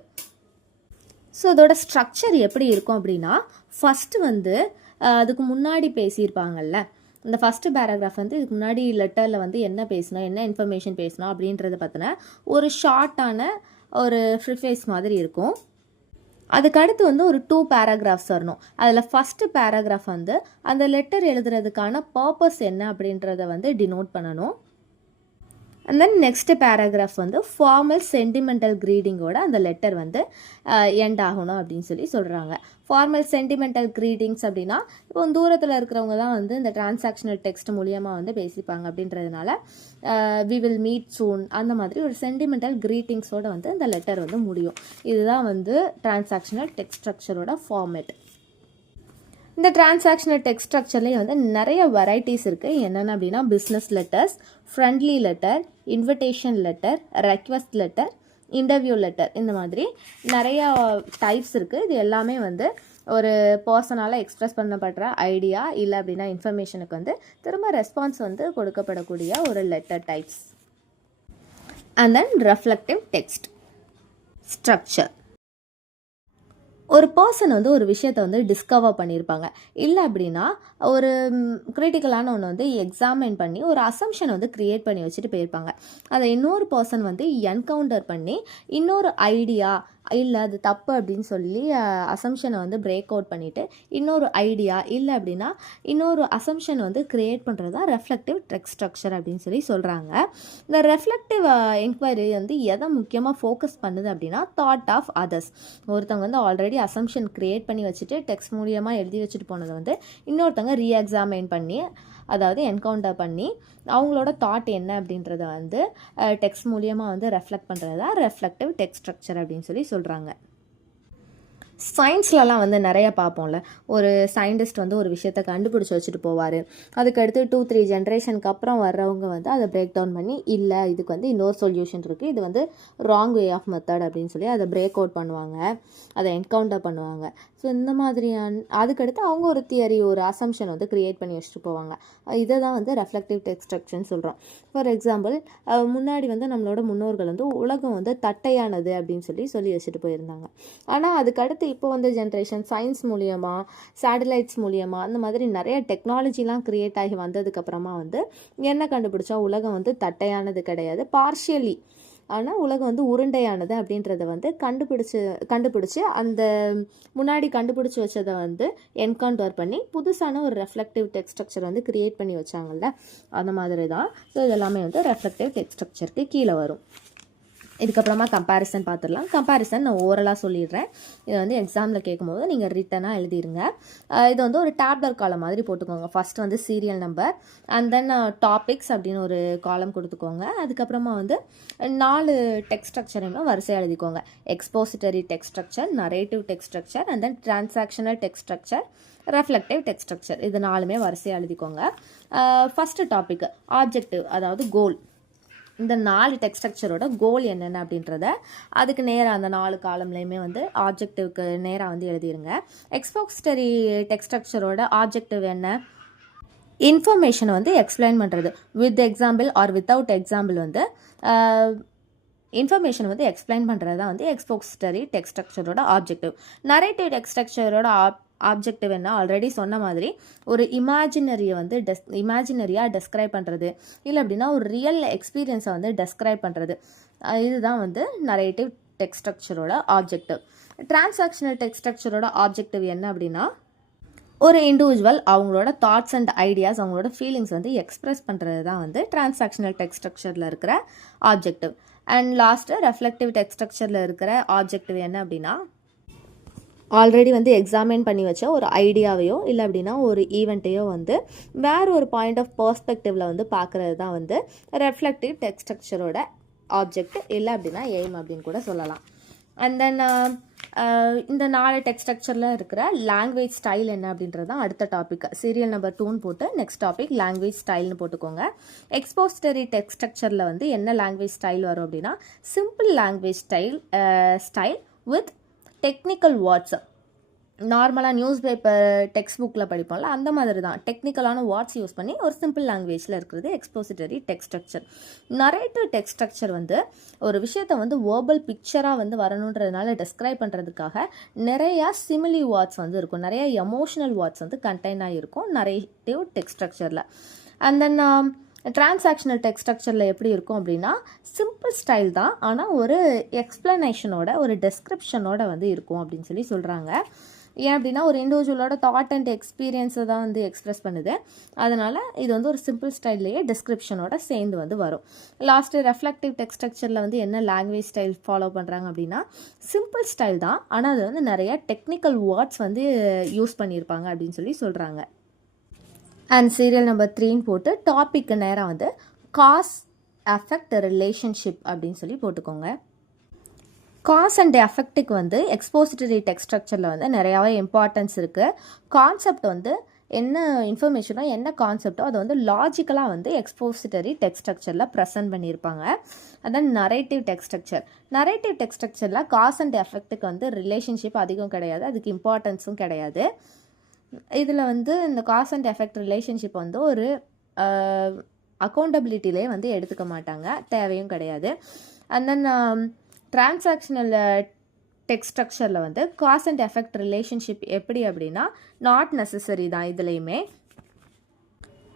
ஸோ இதோட ஸ்ட்ரக்சர் எப்படி இருக்கும் அப்படின்னா, ஃபஸ்ட்டு வந்து அதுக்கு முன்னாடி பேசியிருப்பாங்கல்ல, இந்த ஃபஸ்ட்டு பேராகிராஃப் வந்து இதுக்கு முன்னாடி லெட்டரில் வந்து என்ன பேசணும், என்ன இன்ஃபர்மேஷன் பேசணும் அப்படின்றத பற்றின ஒரு ஷார்ட்டான ஒரு ப்ரிஃபேஸ் மாதிரி இருக்கும். அதுக்கடுத்து வந்து ஒரு 2 பேராகிராஃப்ஸ் வரணும். அதில் ஃபஸ்ட்டு பேராகிராஃப் வந்து அந்த லெட்டர் எழுதுறதுக்கான பர்பஸ் என்ன அப்படின்றத வந்து டினோட் பண்ணணும். அண்ட் தென் நெக்ஸ்ட்டு பேராகிராஃப் வந்து ஃபார்மல் சென்டிமெண்டல் க்ரீடிங்கோட அந்த லெட்டர் வந்து எண்ட் ஆகணும் அப்படின்னு சொல்லி சொல்கிறாங்க. ஃபார்மல் சென்டிமெண்டல் க்ரீட்டிங்ஸ் அப்படின்னா இப்போ தூரத்தில் இருக்கிறவங்க தான் வந்து இந்த டிரான்சாக்ஷனல் டெக்ஸ்ட் மூலியமாக வந்து பேசிப்பாங்க அப்படின்றதுனால வி வில் மீட் சூன் அந்த மாதிரி ஒரு சென்டிமெண்டல் க்ரீட்டிங்ஸோட வந்து இந்த லெட்டர் வந்து முடியும். இதுதான் வந்து டிரான்சாக்ஷனல் டெக்ஸ்ட் ஸ்ட்ரக்சரோட ஃபார்மேட். இந்த டிரான்சாக்ஷனல் டெக்ஸ்ட் ஸ்ட்ரக்சர்லேயே வந்து நிறைய வெரைட்டிஸ் இருக்குது. என்னென்ன அப்படின்னா business letters, friendly letter, invitation letter, request letter, interview letter, இந்த மாதிரி நிறையா டைப்ஸ் இருக்குது. இது எல்லாமே வந்து ஒரு பர்சனால் எக்ஸ்ப்ரெஸ் பண்ணப்படுற ஐடியா இல்லை அப்படின்னா இன்ஃபர்மேஷனுக்கு வந்து திரும்ப ரெஸ்பான்ஸ் வந்து கொடுக்கப்படக்கூடிய ஒரு letter types. And then reflective text structure. ஒரு பர்சன் வந்து ஒரு விஷயத்தை வந்து டிஸ்கவர் பண்ணியிருப்பாங்க, இல்லை அப்படின்னா ஒரு கிரிட்டிக்கலான ஒன்று வந்து எக்ஸாமின் பண்ணி ஒரு அசம்ஷனை வந்து க்ரியேட் பண்ணி வச்சுட்டு போயிருப்பாங்க. அதை இன்னொரு பர்சன் வந்து என்கவுண்டர் பண்ணி இன்னொரு ஐடியா இல்லை அது தப்பு அப்படின்னு சொல்லி அசம்ஷனை வந்து பிரேக் அவுட் பண்ணிவிட்டு இன்னொரு ஐடியா இல்லை அப்படின்னா இன்னொரு அசம்ஷனை வந்து க்ரியேட் பண்ணுறது தான் ரெஃப்ளெக்டிவ் டெக்ஸ்ட் ஸ்ட்ரக்சர் அப்படின்னு சொல்லி சொல்கிறாங்க. இந்த ரெஃப்ளெக்டிவ் என்கொயரி வந்து எதை முக்கியமாக ஃபோக்கஸ் பண்ணுது அப்படின்னா தாட் ஆஃப் அதர்ஸ். ஒருத்தவங்க வந்து ஆல்ரெடி அசம்ஷன் க்ரியேட் பண்ணி வச்சுட்டு டெக்ஸ்ட் மூலியமாக எழுதி வச்சுட்டு போனதை வந்து இன்னொருத்தவங்க ரீஎக்ஸாமைன் பண்ணி, அதாவது என்கவுண்டர் பண்ணி அவங்களோட தாட் என்ன அப்படின்றத வந்து டெக்ஸ்ட் மூலியமாக வந்து ரெஃப்ளெக்ட் பண்ணுறது தான் ரெஃப்ளெக்டிவ் டெக்ஸ்ட் ஸ்ட்ரக்சர் அப்படின்னு சொல்லி சொல்கிறாங்க. சயின்ஸ்லலாம் வந்து நிறைய பார்ப்போம்ல, ஒரு சயின்டிஸ்ட் வந்து ஒரு விஷயத்த கண்டுபிடிச்சி வச்சுட்டு போவார். அதுக்கடுத்து 2-3 ஜென்ரேஷனுக்கு அப்புறம் வர்றவங்க வந்து அதை பிரேக் டவுன் பண்ணி, இல்லை இதுக்கு வந்து இன்னொரு சொல்யூஷன் இருக்குது, இது வந்து ராங் வே ஆஃப் மெத்தட் அப்படின்னு சொல்லி அதை பிரேக் அவுட் பண்ணுவாங்க, அதை என்கவுண்டர் பண்ணுவாங்க. ஸோ இந்த மாதிரியான அதுக்கடுத்து அவங்க ஒரு தியரி, ஒரு அசம்ஷன் வந்து க்ரியேட் பண்ணி வச்சுட்டு போவாங்க. இதை தான் வந்து ரெஃப்ளெக்டிவ் டெக்ஸ்ட்ரக்ஷன் சொல்கிறோம். ஃபார் எக்ஸாம்பிள், முன்னாடி வந்து நம்மளோட முன்னோர்கள் வந்து உலகம் வந்து தட்டையானது அப்படின்னு சொல்லி வச்சுட்டு போயிருந்தாங்க. ஆனால் அதுக்கடுத்து இப்போ வந்து ஜென்ரேஷன் சயின்ஸ் மூலியமாக, சேட்டலைட்ஸ் மூலியமாக அந்த மாதிரி நிறைய டெக்னாலஜிலாம் க்ரியேட் ஆகி வந்ததுக்கப்புறமா வந்து என்ன கண்டுபிடிச்சா உலகம் வந்து தட்டையானது கிடையாது, பார்ஷியலி, ஆனால் உலகம் வந்து உருண்டையானது அப்படின்றத வந்து கண்டுபிடிச்சி அந்த முன்னாடி கண்டுபிடிச்சி வச்சதை வந்து என்கவுண்டர் பண்ணி புதுசான ஒரு ரெஃப்ளெக்டிவ் டெக்ஸ்ட் ஸ்ட்ரக்சர் வந்து க்ரியேட் பண்ணி வச்சாங்கல்ல, அந்த மாதிரி தான். ஸோ இதெல்லாமே வந்து ரெஃப்ளெக்டிவ் டெக்ஸ்ட் ஸ்ட்ரக்சருக்கு கீழே வரும். இதுக்கப்புறமா கம்பேரிசன் பார்த்துடலாம். கம்பேரிசன் நான் ஓரலாக சொல்லிடுறேன். இதை வந்து எக்ஸாமில் கேட்கும்போது நீங்கள் ரிட்டனாக எழுதிருங்க. இது வந்து ஒரு டேப்லர் காலம் மாதிரி போட்டுக்கோங்க. ஃபர்ஸ்ட் வந்து serial number and then topics அப்படின்னு ஒரு காலம் கொடுத்துக்கோங்க. அதுக்கப்புறமா வந்து 4 டெக்ஸ்ட் ஸ்ட்ரக்சரையுமே வரிசையாக எழுதிக்கோங்க. Expository text structure, narrative text structure and then transactional text structure, reflective text structure. இது 4மே வரிசையாக எழுதிக்கோங்க. ஃபஸ்ட்டு டாபிக் ஆப்ஜெக்டிவ், அதாவது கோல். இந்த 4 டெக்ஸ்ட் ஸ்ட்ரக்சரோட கோல் என்னென்ன அப்படின்றத அதுக்கு நேராக அந்த 4 காலம்லேயுமே வந்து ஆப்ஜெக்டிவ்க்கு நேராக வந்து எழுதிருங்க. எக்ஸ்போசிட்டரி டெக்ஸ்ட் ஸ்ட்ரக்சரோட ஆப்ஜெக்டிவ் என்ன? இன்ஃபர்மேஷனை வந்து எக்ஸ்பிளைன் பண்ணுறது. With example or without example வந்து இன்ஃபர்மேஷன் வந்து எக்ஸ்பிளைன் பண்ணுறது தான் வந்து எக்ஸ்போசிட்டரி டெக்ஸ்ட் ஸ்ட்ரக்சரோட ஆப்ஜெக்டிவ். நரேட்டிவ் டெக்ஸ்ட் ஸ்ட்ரக்சரோட ஆப்ஜெக்டிவ் என்ன? ஆல்ரெடி சொன்ன மாதிரி ஒரு இமேஜினரியை வந்து இமேஜினரியாக டெஸ்கிரைப் பண்ணுறது, இல்லை அப்படின்னா ஒரு ரியல் எக்ஸ்பீரியன்ஸை வந்து டெஸ்கிரைப் பண்ணுறது. இதுதான் வந்து நரேட்டிவ் டெக்ஸ்ட் ஸ்ட்ரக்சரோட ஆப்ஜெக்டிவ். டிரான்சாக்ஷனல் டெக்ஸ்ட் ஸ்ட்ரக்சரோட ஆப்ஜெக்டிவ் என்ன அப்படின்னா, ஒரு இண்டிவிஜுவல் அவங்களோட தாட்ஸ் அண்ட் ஐடியாஸ், அவங்களோட ஃபீலிங்ஸ் வந்து எக்ஸ்பிரஸ் பண்ணுறது தான் வந்து டிரான்சாக்ஷனல் டெக்ஸ்ட் ஸ்ட்ரக்சரில் இருக்கிற objective. And last reflective text ஸ்ட்ரக்சரில் இருக்கிற ஆப்ஜெக்டிவ் என்ன அப்படின்னா, ஆல்ரெடி வந்து எக்ஸாமின் பண்ணி வச்ச ஒரு ஐடியாவையோ இல்லை அப்படின்னா ஒரு ஈவெண்ட்டையோ வந்து வேறு ஒரு பாயிண்ட் ஆஃப் பர்ஸ்பெக்டிவில் வந்து பார்க்குறது தான் வந்து ரெஃப்ளெக்டிவ் டெக்ஸ்ட் ஸ்ட்ரக்சரோட ஆப்ஜெக்ட், இல்லை அப்படின்னா எய்ம் அப்படின்னு கூட சொல்லலாம். அண்ட் தென் இந்த 4 டெக்ஸ்ட் ஸ்ட்ரக்சரில் இருக்கிற லாங்குவேஜ் ஸ்டைல் என்ன அப்படின்றது தான் அடுத்த டாபிக். சீரியல் நம்பர் 2ன்னு போட்டு நெக்ஸ்ட் டாபிக் லாங்குவேஜ் ஸ்டைல்னு போட்டுக்கோங்க. எக்ஸ்போசிட்டரி டெக்ஸ்ட் ஸ்ட்ரக்சரில் வந்து என்ன லாங்குவேஜ் ஸ்டைல் வரும் அப்படின்னா, simple language style with technical words. நார்மலாக நியூஸ் பேப்பர் டெக்ஸ்ட் புக்கில் படிப்போம்ல, அந்த மாதிரி தான் டெக்னிக்கலான வேர்ட்ஸ் யூஸ் பண்ணி ஒரு சிம்பிள் லாங்குவேஜில் இருக்கிறது expository text structure. Narrative text structure வந்து ஒரு விஷயத்தை வந்து வேர்பல் பிக்சராக வந்து வரணுன்றதுனால டெஸ்கிரைப் பண்ணுறதுக்காக நிறையா சிமிலி வேர்ட்ஸ் வந்து இருக்கும், நிறைய எமோஷனல் வேர்ட்ஸ் வந்து கண்டெயின் ஆகிருக்கும் நரேட்டிவ் டெக்ஸ்ட் ஸ்ட்ரக்சரில். அண்ட் தென் டிரான்சாக்ஷனல் டெக்ஸ்ட் ஸ்ட்ரக்சரில் எப்படி இருக்கும் அப்படின்னா, சிம்பிள் ஸ்டைல் தான், ஆனால் ஒரு எக்ஸ்ப்ளனேஷனோட ஒரு டெஸ்கிரிப்ஷனோட வந்து இருக்கும் அப்படின்னு சொல்கிறாங்க. ஏன் அப்படின்னா, ஒரு இண்டிவிஜுவலோட தாட் அண்ட் எக்ஸ்பீரியன்ஸை தான் வந்து எக்ஸ்ப்ரெஸ் பண்ணுது. அதனால் இது வந்து ஒரு சிம்பிள் ஸ்டைல்லையே டிஸ்கிரிப்ஷனோட சேர்ந்து வந்து வரும். லாஸ்ட்டு ரெஃப்ளெக்டிவ் டெக்ஸ்ட் ஸ்ட்ரக்சரில் வந்து என்ன லாங்குவேஜ் ஸ்டைல் ஃபாலோ பண்ணுறாங்க அப்படின்னா, சிம்பிள் ஸ்டைல் தான், ஆனால் அது வந்து நிறைய டெக்னிக்கல் வேர்ட்ஸ் வந்து யூஸ் பண்ணியிருப்பாங்க அப்படின்னு சொல்கிறாங்க. அண்ட் சீரியல் நம்பர் 3ன்னு போட்டு டாப்பிக்கு நேராக வந்து காஸ் எஃபெக்ட் ரிலேஷன்ஷிப் அப்படின்னு போட்டுக்கோங்க. காஸ் அண்ட் எஃபெக்ட்டுக்கு வந்து எக்ஸ்போசிட்டரி டெக்ஸ்ட் ஸ்ட்ரக்சரில் வந்து நிறையாவே இம்பார்ட்டன்ஸ் இருக்குது. கான்செப்ட் வந்து என்ன இன்ஃபர்மேஷனோ என்ன கான்செப்டோ அதை வந்து லாஜிக்கலாக வந்து எக்ஸ்போசிட்டரி டெக்ஸ்ட் ஸ்ட்ரக்சரில் ப்ரெசென்ட் பண்ணியிருப்பாங்க. அதான் narrative text structure. Narrative text ஸ்ட்ரக்சரில் காஸ் அண்ட் எஃபெக்ட்டுக்கு வந்து ரிலேஷன்ஷிப் அதிகம் கிடையாது, அதுக்கு இம்பார்ட்டன்ஸும் கிடையாது. இதில் வந்து இந்த காஸ் அண்ட் எஃபெக்ட் ரிலேஷன்ஷிப் வந்து ஒரு அக்கௌண்டபிலிட்டிலே வந்து எடுத்துக்க மாட்டாங்க, தேவையும் கிடையாது. அண்ட் தென் டிரான்சாக்ஷனல் டெக்ஸ்ட் ஸ்ட்ரக்சரில் வந்து காஸ் அண்ட் எஃபெக்ட் ரிலேஷன்ஷிப் எப்படி அப்படின்னா நாட் நெசசரி தான் இதுலேயுமே.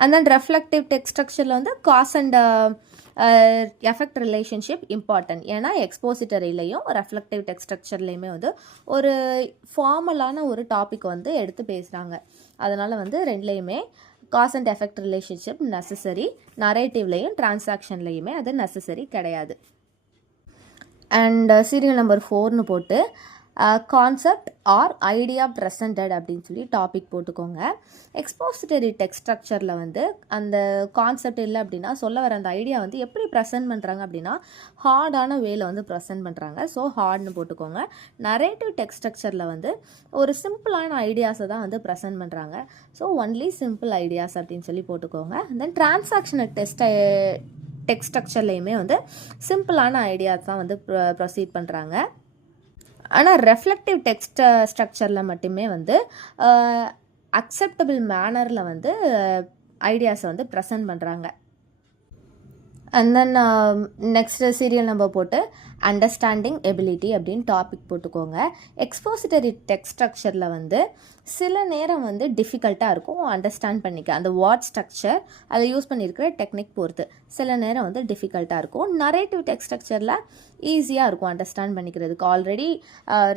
அண்ட் தென் ரெஃப்ளெக்டிவ் டெக்ஸ்ட் ஸ்ட்ரக்சரில் வந்து cause and effect relationship important. ஏன்னா எக்ஸ்போசிட்டரிலையும் ரெஃப்ளெக்டிவ் டெக்ஸ்ட் ஸ்ட்ரக்சர்லேயுமே வந்து ஒரு ஃபார்மலான ஒரு டாபிக் வந்து எடுத்து பேசுகிறாங்க. அதனால் வந்து ரெண்டுலேயுமே cause and effect relationship necessary. நரேட்டிவ்லேயும் டிரான்சாக்ஷன்லேயுமே அது நெசசரி கிடையாது. அண்ட் சீரியல் நம்பர் 4ன்னு போட்டு கான்செப்ட் ஆர் ஐடியா ப்ரெசன்டட் அப்படின்னு சொல்லி டாபிக் போட்டுக்கோங்க. எக்ஸ்போசிட்டரி டெக்ஸ்ட் ஸ்ட்ரக்சரில் வந்து அந்த கான்செப்ட் இல்லை அப்படின்னா சொல்ல வர அந்த ஐடியா வந்து எப்படி ப்ரெசென்ட் பண்ணுறாங்க அப்படின்னா ஹார்டான வேல வந்து ப்ரெசென்ட் பண்ணுறாங்க. ஸோ ஹார்ட்னு போட்டுக்கோங்க. நரேட்டிவ் டெக்ஸ்ட் ஸ்ட்ரக்சரில் வந்து ஒரு சிம்பிளான ஐடியாஸை தான் வந்து ப்ரெசென்ட் பண்ணுறாங்க. ஸோ ஒன்லி சிம்பிள் ஐடியாஸ் அப்படின்னு சொல்லி போட்டுக்கோங்க. தென் டிரான்சாக்ஷனல் டெக்ஸ்ட் ஸ்ட்ரக்சர்லேயுமே வந்து சிம்பிளான ஐடியாஸ் தான் வந்து ப்ரொசீட் பண்ணுறாங்க. ஆனால் ரெஃப்ளெக்டிவ் டெக்ஸ்ட் ஸ்ட்ரக்சரில் மட்டுமே வந்து அக்செப்டபிள் மேனரில் வந்து ஐடியாஸை வந்து ப்ரெசென்ட் பண்ணுறாங்க. And then next serial number போட்டு அண்டர்ஸ்டாண்டிங் எபிலிட்டி அப்படின்னு டாபிக் போட்டுக்கோங்க. எக்ஸ்போசிட்டரி டெக்ஸ்ட் ஸ்ட்ரக்சரில் வந்து சில நேரம் வந்து டிஃபிகல்ட்டாக இருக்கும் அண்டர்ஸ்டாண்ட் பண்ணிக்க. அந்த வேர்ட் ஸ்ட்ரக்சர் அதில் யூஸ் பண்ணியிருக்கிற டெக்னிக் பொறுத்து சில நேரம் வந்து டிஃபிகல்ட்டாக இருக்கும். நரேட்டிவ் டெக்ஸ்ட் ஸ்ட்ரக்சரில் ஈஸியாக இருக்கும் அண்டர்ஸ்டாண்ட் பண்ணிக்கிறதுக்கு. ஆல்ரெடி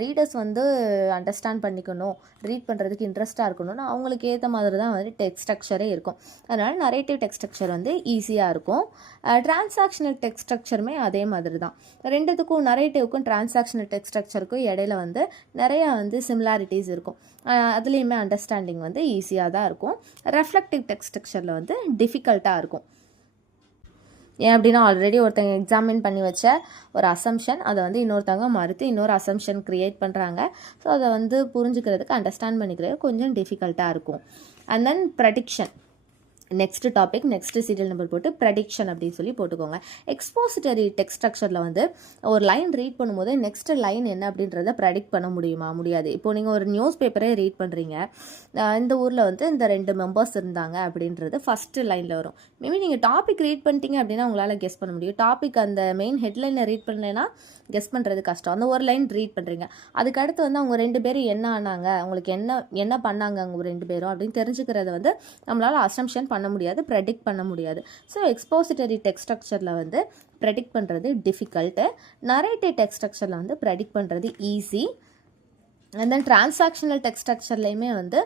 ரீடர்ஸ் வந்து அண்டர்ஸ்டாண்ட் பண்ணிக்கணும், ரீட் பண்ணுறதுக்கு இன்ட்ரெஸ்ட்டாக இருக்கணும்னு அவங்களுக்கு ஏற்ற மாதிரி தான் வந்து டெக்ஸ்ட் ஸ்ட்ரக்சரே இருக்கும். அதனால் நரேட்டிவ் டெக்ஸ்ட் ஸ்ட்ரக்சர் வந்து ஈஸியாக இருக்கும். டிரான்சாக்ஷனல் டெக்ஸ்ட் ஸ்ட்ரக்சருமே அதே மாதிரி தான். ரெண்டுத்துக்கும் நரேட்டிவ்க்கும் டிரான்சாக்ஷனல் டெக்ஸ்ட் ஸ்ட்ரக்சருக்கும் இடையில வந்து நிறையா வந்து சிமிலாரிட்டிஸ் இருக்கும். அதுலேயுமே அண்டர்ஸ்டாண்டிங் வந்து ஈஸியாக தான் இருக்கும். ரெஃப்ளெக்டிவ் டெக்ஸ்ட் ஸ்ட்ரக்சரில் வந்து டிஃபிகல்ட்டாக இருக்கும். ஏன் அப்படின்னா ஆல்ரெடி ஒருத்தங்க எக்ஸாமின் பண்ணி வச்ச ஒரு அசம்ஷன் அதை வந்து இன்னொருத்தவங்க மறுத்து இன்னொரு அசம்ஷன் க்ரியேட் பண்ணுறாங்க. ஸோ அதை வந்து புரிஞ்சுக்கிறதுக்கு அண்டர்ஸ்டாண்ட் பண்ணிக்கிறது கொஞ்சம் டிஃபிகல்ட்டாக இருக்கும். And then prediction next topic, next serial number போட்டு ப்ரெடிக்ஷன் அப்படின்னு சொல்லி போட்டுக்கோங்க. எக்ஸ்போசிட்டரி டெக்ஸ்ட் ஸ்ட்ரக்சரில் வந்து ஒரு லைன் ரீட் பண்ணும்போது நெக்ஸ்ட் லைன் என்ன அப்படின்றத ப்ரெடிக்ட் பண்ண முடியுமா? முடியாது. இப்போ நீங்கள் ஒரு நியூஸ் பேப்பரே ரீட் பண்ணுறீங்க, இந்த ஊரில் வந்து இந்த 2 மெம்பர்ஸ் இருந்தாங்க அப்படின்றது ஃபஸ்ட்டு லைனில் வரும். மேபி நீங்கள் டாபிக் ரீட் பண்ணிட்டீங்க அப்படின்னா உங்களால் கெஸ் பண்ண முடியும். டாபிக் அந்த மெயின் ஹெட்லைனை ரீட் பண்ணலைன்னா கெஸ் பண்ணுறது கஷ்டம். அந்த ஒரு லைன் ரீட் பண்ணுறீங்க, அதுக்கடுத்து வந்து அவங்க 2 பேரும் என்ன ஆனாங்க, அவங்களுக்கு என்ன பண்ணாங்க அவங்க 2 பேரும் அப்படின்னு தெரிஞ்சுக்கிறத வந்து நம்மளால் அசம்ஷன் பண்ண முடியாது, ப்ரெடிக்ட் பண்ண முடியாது. ஸோ எக்ஸ்போசிட்டரி டெக்ஸ்ட் ஸ்ட்ரக்சரில் வந்து ப்ரெடிக்ட் பண்ணுறது டிஃபிகல்ட்டு. நரேட்டிவ் டெக்ஸ்ட் ஸ்ட்ரக்சரில் வந்து ப்ரெடிக்ட் பண்ணுறது easy. And then transactional text ஸ்ட்ரக்சர்லேயுமே வந்து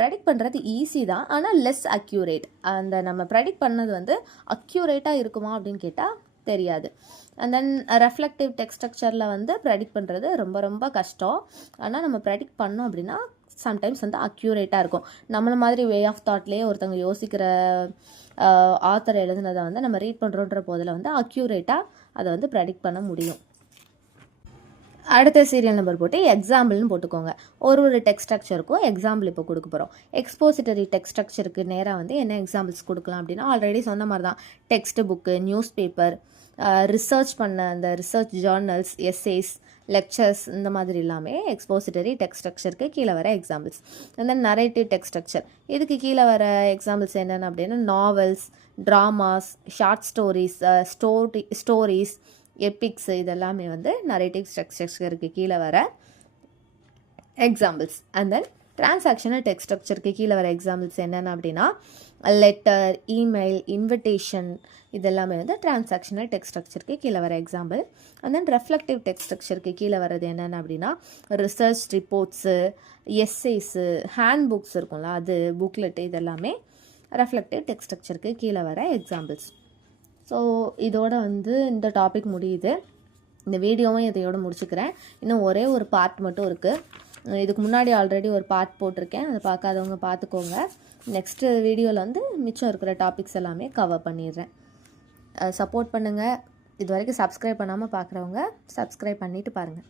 ப்ரெடிக்ட் பண்ணுறது ஈஸி தான், ஆனால் லெஸ் அக்யூரேட். அந்த நம்ம ப்ரெடிக்ட் பண்ணது வந்து அக்யூரேட்டாக இருக்குமா அப்படின்னு கேட்டால் தெரியாது. அண்ட் தென் ரெஃப்ளெக்டிவ் டெக்ஸ்ட் ஸ்ட்ரக்சரில் வந்து ப்ரெடிக்ட் பண்ணுறது ரொம்ப ரொம்ப கஷ்டம். ஆனால் நம்ம ப்ரெடிக்ட் பண்ணோம் அப்படின்னா சம்டைம்ஸ் வந்து அக்யூரேட்டாக இருக்கும். நம்மள மாதிரி வே ஆஃப் தாட்லேயே ஒருத்தவங்க யோசிக்கிற ஆத்தர் எழுதுனதை வந்து நம்ம ரீட் பண்ணுறோன்ற போதில் வந்து அக்யூரேட்டாக அதை வந்து ப்ரெடிக்ட் பண்ண முடியும். அடுத்த சீரியல் நம்பர் போட்டு எக்ஸாம்பிள்னு போட்டுக்கோங்க. ஒரு டெக்ஸ்ட் ஸ்ட்ரக்சருக்கும் எக்ஸாம்பிள் இப்போ கொடுக்க போகிறோம். எக்ஸ்போசிட்டரி டெக்ஸ்ட் ஸ்ட்ரக்சருக்கு நேராக வந்து என்ன எக்ஸாம்பிள்ஸ் கொடுக்கலாம் அப்படின்னா ஆல்ரெடி சொன்ன மாதிரி தான் text book, news paper, research பண்ண அந்த ரிசர்ச் ஜேர்னல்ஸ், எஸ்ஸேஸ், லெக்சர்ஸ், இந்த மாதிரி எல்லாமே எக்ஸ்போசிட்டரி டெக்ஸ்ட் ஸ்ட்ரக்சருக்கு கீழே வர examples. And then narrative text structure, இதுக்கு கீழே வர எக்ஸாம்பிள்ஸ் என்னென்ன அப்படின்னா novels, dramas, short stories, epics, இதெல்லாமே வந்து நரேட்டிவ் ஸ்ட்ரக்சருக்கு கீழே வர examples. And then transactional text ஸ்ட்ரக்சருக்கு கீழே வர எக்ஸாம்பிள்ஸ் என்னென்ன அப்படின்னா லெட்டர், இமெயில், இன்விடேஷன், இதெல்லாமே வந்து டிரான்சாக்ஷனல் டெக்ஸ்ட் ஸ்ட்ரக்சருக்கு கீழே வர example. And then reflective text ஸ்ட்ரக்சருக்கு கீழே வர்றது என்னென்ன அப்படின்னா research reports, essays, handbooks இருக்கும்ல அது, புக்லெட்டு, இதெல்லாமே ரெஃப்ளெக்டிவ் டெக்ஸ்ட் ஸ்ட்ரக்சருக்கு கீழே வர எக்ஸாம்பிள்ஸ். ஸோ இதோட வந்து இந்த டாபிக் முடியுது. இந்த வீடியோவும் இதையோட முடிச்சுக்கிறேன். இன்னும் ஒரே ஒரு பார்ட் மட்டும் இருக்குது. இதுக்கு முன்னாடி ஆல்ரெடி ஒரு பார்ட் போட்டிருக்கேன், அதை பார்க்காதவங்க பார்த்துக்கோங்க. நெக்ஸ்ட்டு வீடியோவில் வந்து மிச்சம் இருக்கிற டாபிக்ஸ் எல்லாமே கவர் பண்ணிடுறேன். சப்போர்ட் பண்ணுங்கள். இது வரைக்கும் சப்ஸ்கிரைப் பண்ணாமல் பார்க்குறவங்க சப்ஸ்கிரைப் பண்ணிவிட்டு பாருங்கள்.